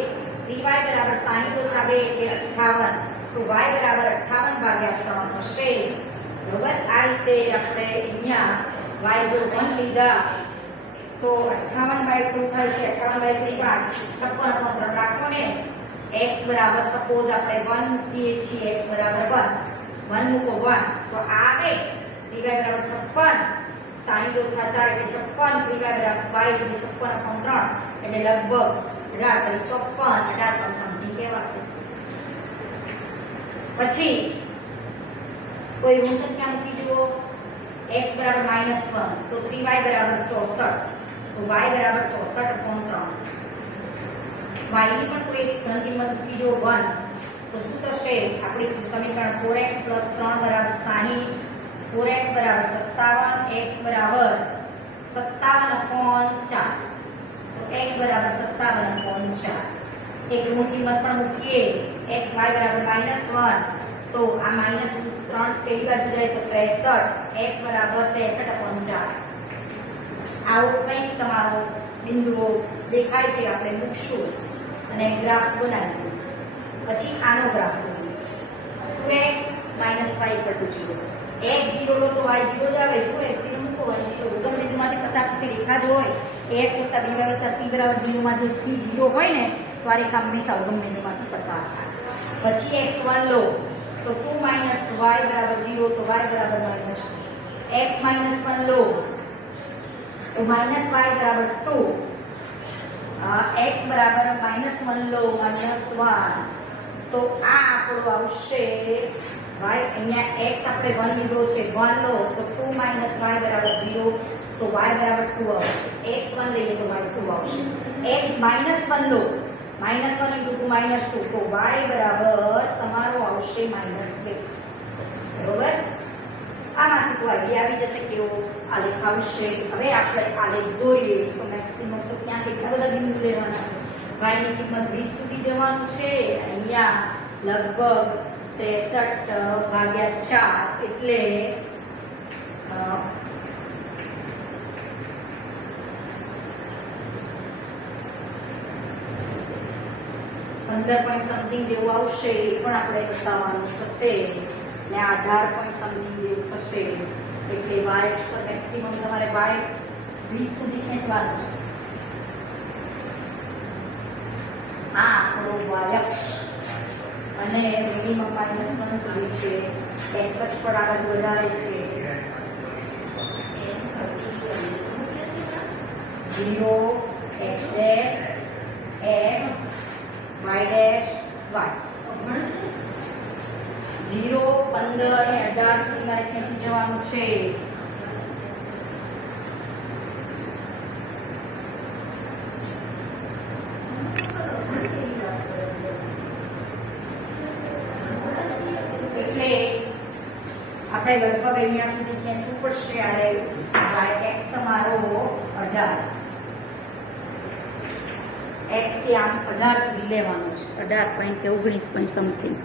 3y = 60 - 2 એટલે 58. તો y = 58/3 થશે. બરોબર. આ રીતે આપણે અહીંયા y જો 1 લીધા તો 58/2 થાય છે. 58/3 56/3 રાખો ને. x બરાબર સપોઝ આપણે 1 મૂકીએ છીએ. x બરાબર 1 મૂકો 1 તો આવે 3y = 56, 60 - 4 એટલે 56, 3y = 5 એટલે 56/3 એટલે લગભગ 18 54 18 પણ સમથિંગ કહેવાશે. પછી કોઈ ઋણ સંખ્યા મૂકી જુઓ. x = -1 તો 3y = 64 તો y = 64/3. y ની પણ કોઈ ધન કિંમત મૂકી જુઓ 1 તો શું થશે? આપણી સમીકરણ 4x + 3 = 60, 4x = 57, x = 57/4. તો x = 57/4. એક ઋણ કિંમત પણ મૂકીએ. x y = -1 તો આ -3 પેલી બાજુ જાય તો 63, x = 63/4. આવો કંઈક તમારો બિંદુઓ દેખાય છે. આપણે મૂકશું અને ગ્રાફ બનાવી દઈશું. પછી આનો ગ્રાફ જોઈએ. 2x - y = 0. x 0 લો તો y 0 જ આવે. જો x 0 મૂકો y 0 ઉગમ બિંદુમાંથી પસાર થતી રેખા જો હોય ax + by + c = 0 માં જો c 0 હોય ને તો આ રેખા હંમેશા ઉગમ બિંદુમાંથી પસાર થાય. પછી x 1 લો તો 2 - y = 0 તો y = -2. x - 1 લો તો -y = 2. x બરાબર -1 લો -1 તો આ આપણો આવશે y. અહીંયા x આપણે 1 લીધો છે 1 લો તો 2 - y = 0 તો y = 2 આવશે. x 1 લઈએ તો y 2 આવશે. x -1 લો -1 × 2 તો y બરાબર તમારો આવશે -2. બરોબર. આમાંથી તો આઈડિયા આવી જશે કેવો આલેખ આવશે. હવે આપણે આલેખ દોરીએ તો મેક્સિમમ તો ક્યાં કેટલા બધા બિંદુ લેવાના છે. y ની કિંમત 20 સુધી જવાનું છે. અહીંયા લગભગ 63 ભાગ્યા 4 એટલે 15 પોઈન્ટ સમથિંગ જેવું આવશે એ પણ આપણે બતાવવાનું થશે ને 18 પોઈન્ટ સમથિંગ જેવું થશે એટલે y અક્ષ પર મેક્સિમમ તમારે y 20 સુધી ખેંચવાનું છે. આ આપણો y અક્ષ અને મિનિમમ -1 સુધી છે. x અક્ષ પર આગળ વધારે છે 0 x dash x y dash y 0 15 અને 18 સુધી મારે ખેંચી જવાનું છે. એટલે આપણે લગભગ અહીંયા સુધી ખેંચવું પડશે. અને x તમારો 18 x આમ 18 સુધી લેવાનું છે. 18 પોઈન્ટ કે 19 પોઈન્ટ સમથિંગ.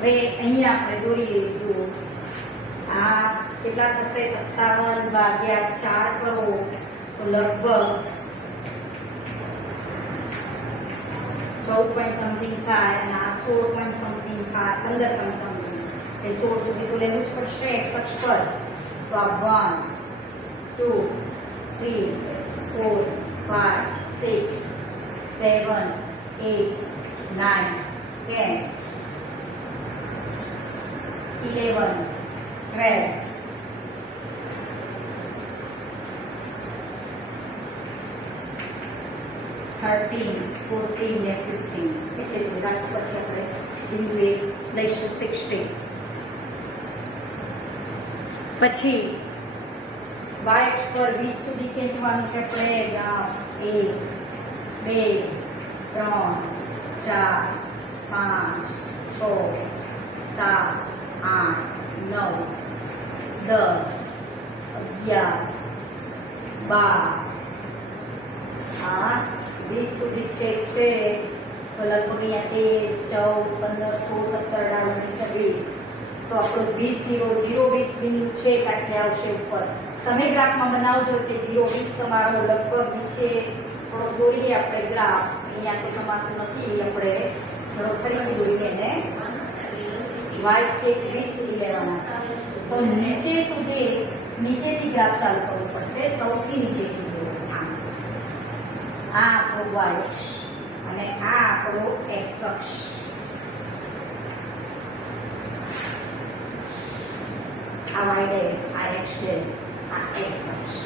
હવે અહીંયા આપણે દોરી લઈએ. જુઓ આ કેટલા થશે? 57 ભાગ્યા 4 કરો તો લગભગ 14 પોઈન્ટ સમથિંગ થાય અને આ 16 પોઈન્ટ સમથિંગ થાય, 15 પોઈન્ટ સમથિંગ. એ 16 સુધી તો લેવું જ પડશે x અક્ષ પર. તો આ 1 2 3 4 5 6 7 8 9 10 11 12 13 14 ને 15 એટલે સુધી પછી આપણે બિંદુએ લઈશું 16. પછી y અક્ષ પર 20 સુધી ખેંચવાનું છે આપણે. 1 2 3 4 5 6 7 8 9 10 11 12 20 સુધી છે તો લગભગ અહીંયા 13 14 15 16 17 18 19 20. તો આપણું 20 0 0 20 બિંદુ છે કાંઠે આવશે ઉપર. તમે ગ્રાફમાં બનાવજો કે 0 20 તમારો લગભગ નીચે થોડો દોરીએ આપણે ગ્રાફ. અહીંયા આપણે સમાતું નથી, આપણે થોડો ફરીથી દોરીએ ને y છે 20 સુધી લેવાના. તો નીચે સુધી નીચેથી ગ્રાફ ચાલુ કરવું પડશે. સૌથી નીચેથી આ આપણો y અક્ષ અને આ આપણો x અક્ષ. આ y ડેશ, આ x ડેશ, આ x અક્ષ.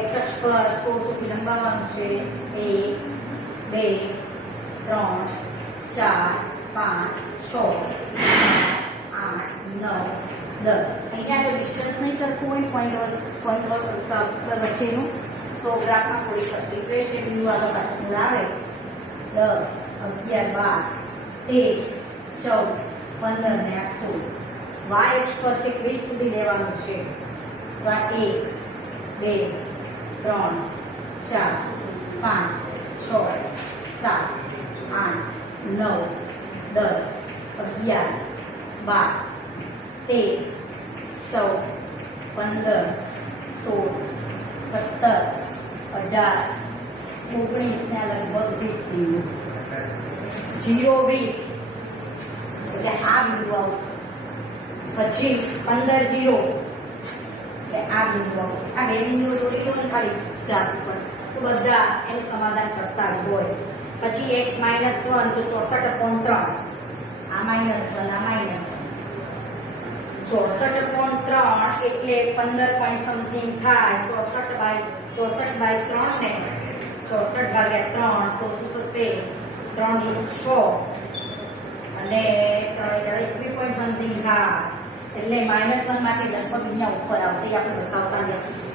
x અક્ષ પર 16 સુધી લંબાવવાનું છે. 1 2 3 4 5 6 8 9 10. અહીંયા જો ડિસ્ટન્સ નહીં સરખું હોય પોઈન્ટ વચ્ચેનું તો ગ્રાફમાં થોડી ડિપ્રેશન બિંદુ આગળ પાછળ આવે. 10 11 12 13 14 15 ને આ 16. y અક્ષ પર છે 20 સુધી લેવાનું છે. તો આ 1 2 3 4 5 6 7 8 9 10 11 12 13 14 15 16 17 18 19 ને લગભગ 20 બિંદુ. 0 20 એટલે આ બિંદુ આવશે. પછી 15 0 એટલે આ બિંદુ આવશે. આ બે બિંદુઓ દોરી દો ને ખાલી ગ્રાફ પર તો બધા એનું સમાધાન કરતા જ હોય. પછી x -1 તો 64/3. આ -1 આ -1 64/3 એટલે 15 પોઈન્ટ સમથિંગ થાય. 64/3 ને 64/3 તો શું થશે? 3 × 6 અને 3 પોઈન્ટ સમથિંગ થાય. એટલે -1 માટે લગભગ અહીંયા ઉપર આવશે. એ આપણે બતાવતા નથી.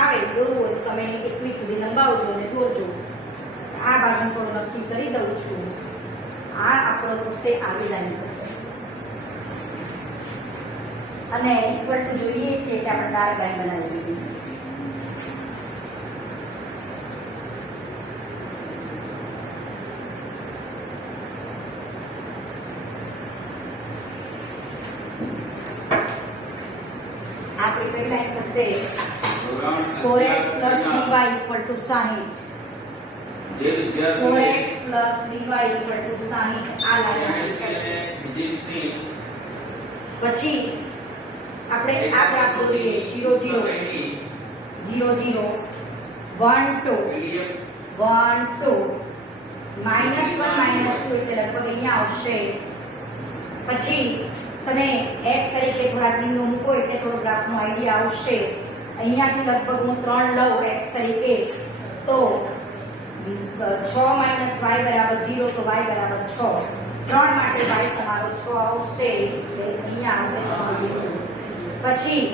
આવે દોરવું હોય તો તમે 21 સુધી લંબાવજો અને દોરજો. આ બાજુ થોડું નક્કી કરી દઉં છું. આ આપણો થશે આવી લાઈન થશે. અને ઇક્વલ ટુ જોઈએ છે કે આપણે ડાર્ક લાઈન બનાવી દીધી. આપણી કઈ લાઈન થશે 4x plus 3y equal to 60. 4x plus 3y equal to 60 આ લાઈન પછી આપણે આ ગ્રાફ દોરીએ 0 0 0 0 1 2 1 2 -1 -2 એટલે લગભગ અહીંયા આવશે. પછી તમે x તરીકે થોડા બિંદુ મૂકો એટલે થોડો ગ્રાફનો આઈડિયા આવશે. અહીંયાથી લગભગ હું 3 લઉં x તરીકે તો 6 - y બરાબર 0 તો y બરાબર 6. 3 માટે y તમારો 6 આવશે એટલે અહીંયા આવશે. પછી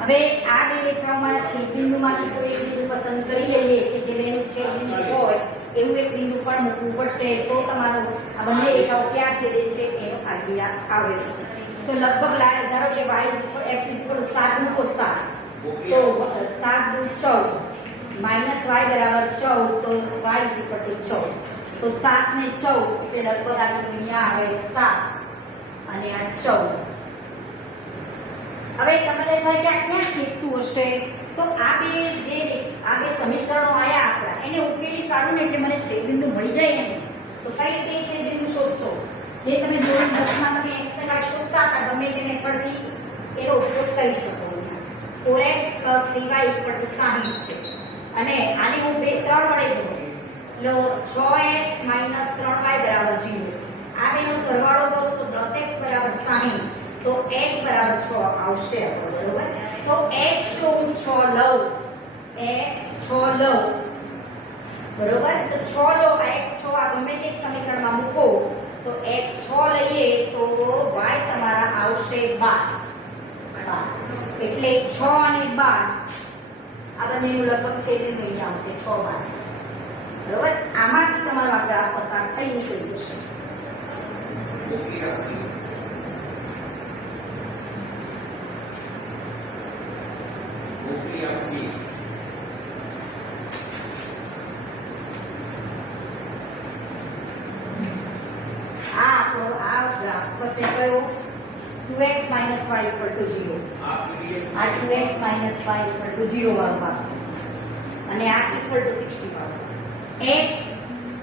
હવે આ બે રેખાઓમાં છેદબિંદુમાંથી કોઈ એક બિંદુ પસંદ કરી લઈએ કે જે બેનું છેદબિંદુ હોય એવું એક બિંદુ પણ મૂકવું પડશે તો તમારો આ બંને રેખાઓ ક્યાં છેદે છે એનો આઈડિયા આવે. તો લગભગ ધારો કે y x 7 મૂકો 7 તો 7 દુ 14 -y બરાબર 14 તો y 14 તો 7 ને 14 એટલે લગભગ આ અહીંયા આવે 7 અને આ 14. હવે તમને થાય કે આ ક્યાં છેદતું હશે તો આ બે સમીકરણો આયા આપણા એને ઉકેલી કાઢું ને એટલે મને છેદબિંદુ મળી જાય ને તો કઈ રીતે છેદબિંદુ શોધશો જે તમે ધોરણ 10 માં તમે x ને y શોધતા હતા ગમે તે મેથડથી એનો ઉપયોગ કરી શકો. 4x 3y 60 છે અને આને હું 3 વડે દઉં એટલે 6x - 3y બરાબર 0. આ બેનો સરવાળો કરું તો 10x બરાબર 60 તો x બરાબર 6 આવશે. બરોબર તો x જો હું 6 લઉં x 6 લઉં બરોબર તો 6 લો x 6 આ ગમે તે સમીકરણમાં મૂકો તો x 6 લઈએ તો y તમારા આવશે 12 એટલે 6 અને 12 આ બંનેનું લગભગ છેદબિંદુ અહીંયા આવશે 6 12 બરોબર. આમાંથી તમારો આ ગ્રાફ પસાર થઈ નીકળી જશે. થશે કયો 2x - y = 0. આ 2x - y = 0 વાળો ભાગ થશે અને આ equal to 60 વાળો. x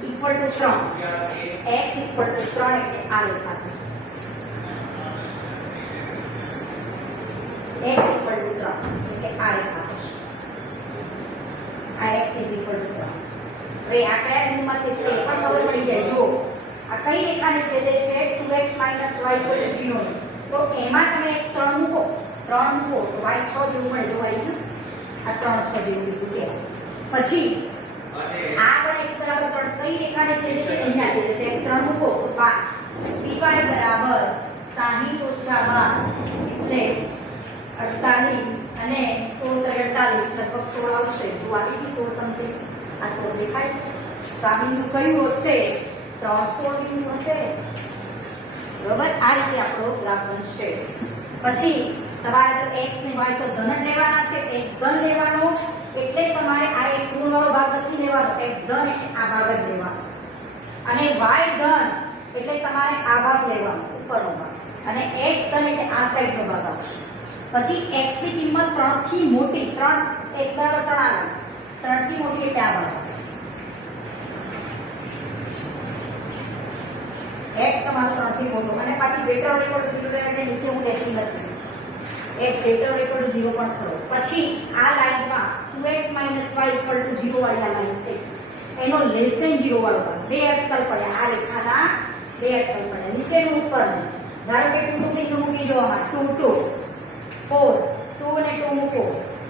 equal to 3 x equal to 3 એટલે આ રેખા થશે. x equal to 3 એટલે આ રેખા થશે. આ x is equal to 3. હવે આ કયા બિંદુમાં છે તે પણ ખબર પડી જાય. જો આ કઈ રેખાને છેદે છે 2x - y = 0 તો એમાં તમે x 3 મૂકો તો y 6 જેવું મળે. જો આવી ગયું આ 3 6 જેવું બીજું કે પછી આ પણ x બરાબર 3 કઈ રેખાને છેદે છે અહીંયા છેદે છે x 3 મૂકો તો 5 py બરાબર 60 - 12 એટલે 48 અને 16 * 48 લગભગ 16 આવશે. જો આવી ગયું 16 સમથિંગ આ 16 દેખાય છે તો આ બિંદુ કયું હશે 300 બિંદુ હશે. બરોબર આ રીતે આપણો ગ્રાફ બનશે. પછી તમારે તો x ને y તો ધન લેવાના છે x ધન લેવાનો એટલે તમારે આ x ઋણ વાળો ભાગ નથી લેવાનો. x ધન એટલે આ ભાગ જ લેવાનો અને y ધન એટલે તમારે આ ભાગ લેવાનો ઉપરનો ભાગ અને x ધન એટલે આ સાઈડનો ભાગ આવશે. પછી x ની કિંમત 3 થી મોટી 3 x બરાબર 3 આવે 3 થી મોટી એટલે આ ભાગ x તમારો 3 થી મોટો અને પાછી ગ્રેટર ઓર ઇક્વલ ટુ 0 એટલે નીચે હું ડેશિંગ લખી x greater or equal two 0 પણ થયો. પછી આ લાઈનમાં 2x - y = 0 વાળી આ લાઈન છે એનો લેસ ધેન 0 વાળો ભાગ બે અટકલ પડ્યા. આ રેખાના બે અટકલ પડ્યા નીચેનું ઉપરનું. ધારો કે 2 બિંદુ મૂકી દો આમાં 2 2 4 2 અને 2 મૂકો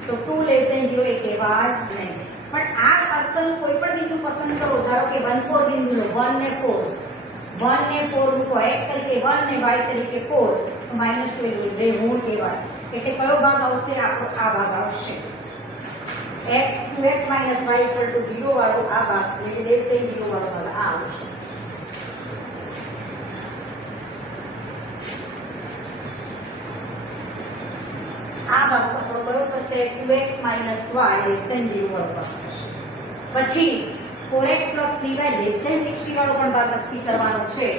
તો 2 લેસ ધેન 0 એ કહેવાય નહીં. પણ આ અટકલનું કોઈ પણ બિંદુ પસંદ કરો. ધારો કે 1 4 બિંદુ લો 1 ને 4 મૂકો x તરીકે 1 ને y તરીકે 4 તો -2 એટલે ઋણ કહેવાય. એટલે કયો ભાગ આવશે આપણો આ ભાગ આવશે x 2x - y = 0 વાળો આ ભાગ એટલે લેસ ધેન 0 વાળો ભાગ આ આવશે. આ ભાગ આપણો કયો થશે 2x - y <= 0 વાળો ભાગ થશે. પછી 4x + 3y <= 60 વાળો પણ ભાગ નક્કી કરવાનો છે.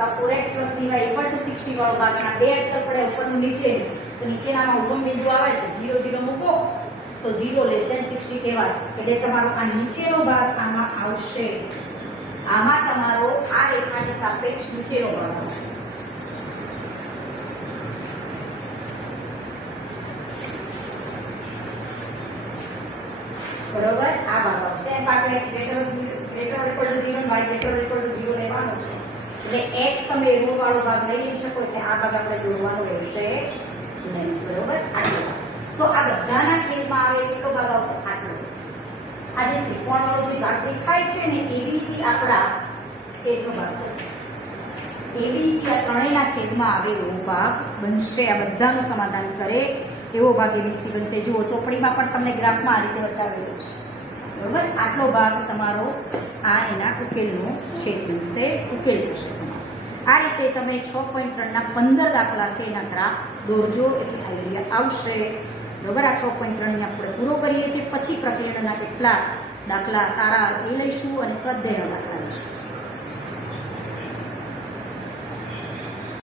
તો 4x + 3y = 60 વાળો ભાગ અને બે અંતર પડે ઉપરનું નીચે તો નીચેનામાં ઉગમ બિંદુ આવે છે 0 0 મૂકો તો 0 < 60 કહેવાય એટલે તમારો આ નીચેનો ભાગ આમાં આવશે આમાં તમારો આ રેખાની સાપેક્ષ નીચેનો ભાગ આવશે બરોબર આ ભાગ આવશે અને પાછો x > 0 y > 0 લેવાનો છે એટલે x તમે ઋણ વાળો ભાગ લઈ શકો એટલે આ ભાગ આપણે દોરવાનો રહેશે નહીં બરોબર આટલો તો આ બધાના છેદમાં આવે કેટલો ભાગ આવશે આટલો આ જે ત્રિકોણ વાળો જે ભાગ દેખાય છે ને ABC આપણા છેદનો ભાગ થશે ABC આ ત્રણેયના છેદમાં આવે એવો ભાગ બનશે આ બધાનું સમાધાન કરે એવો ભાગ ABC બનશે જુઓ ચોપડીમાં પણ તમને ગ્રાફમાં આ રીતે બતાવેલું છે બરોબર આટલો ભાગ તમારો આ એના ઉકેલનો છેદ બનશે ઉકેલ થશે તમારો આ રીતે તમે 6.3 ના 15 દાખલા છે એના ગ્રાફ દોરજો એટલે આઈડિયા આવશે બરોબર આ 6.3 ને આપણે પૂરો કરીએ છીએ પછી પ્રકરણના કેટલા દાખલા સારા એ લઈશું અને સ્વાધ્યાયના દાખલા લઈશું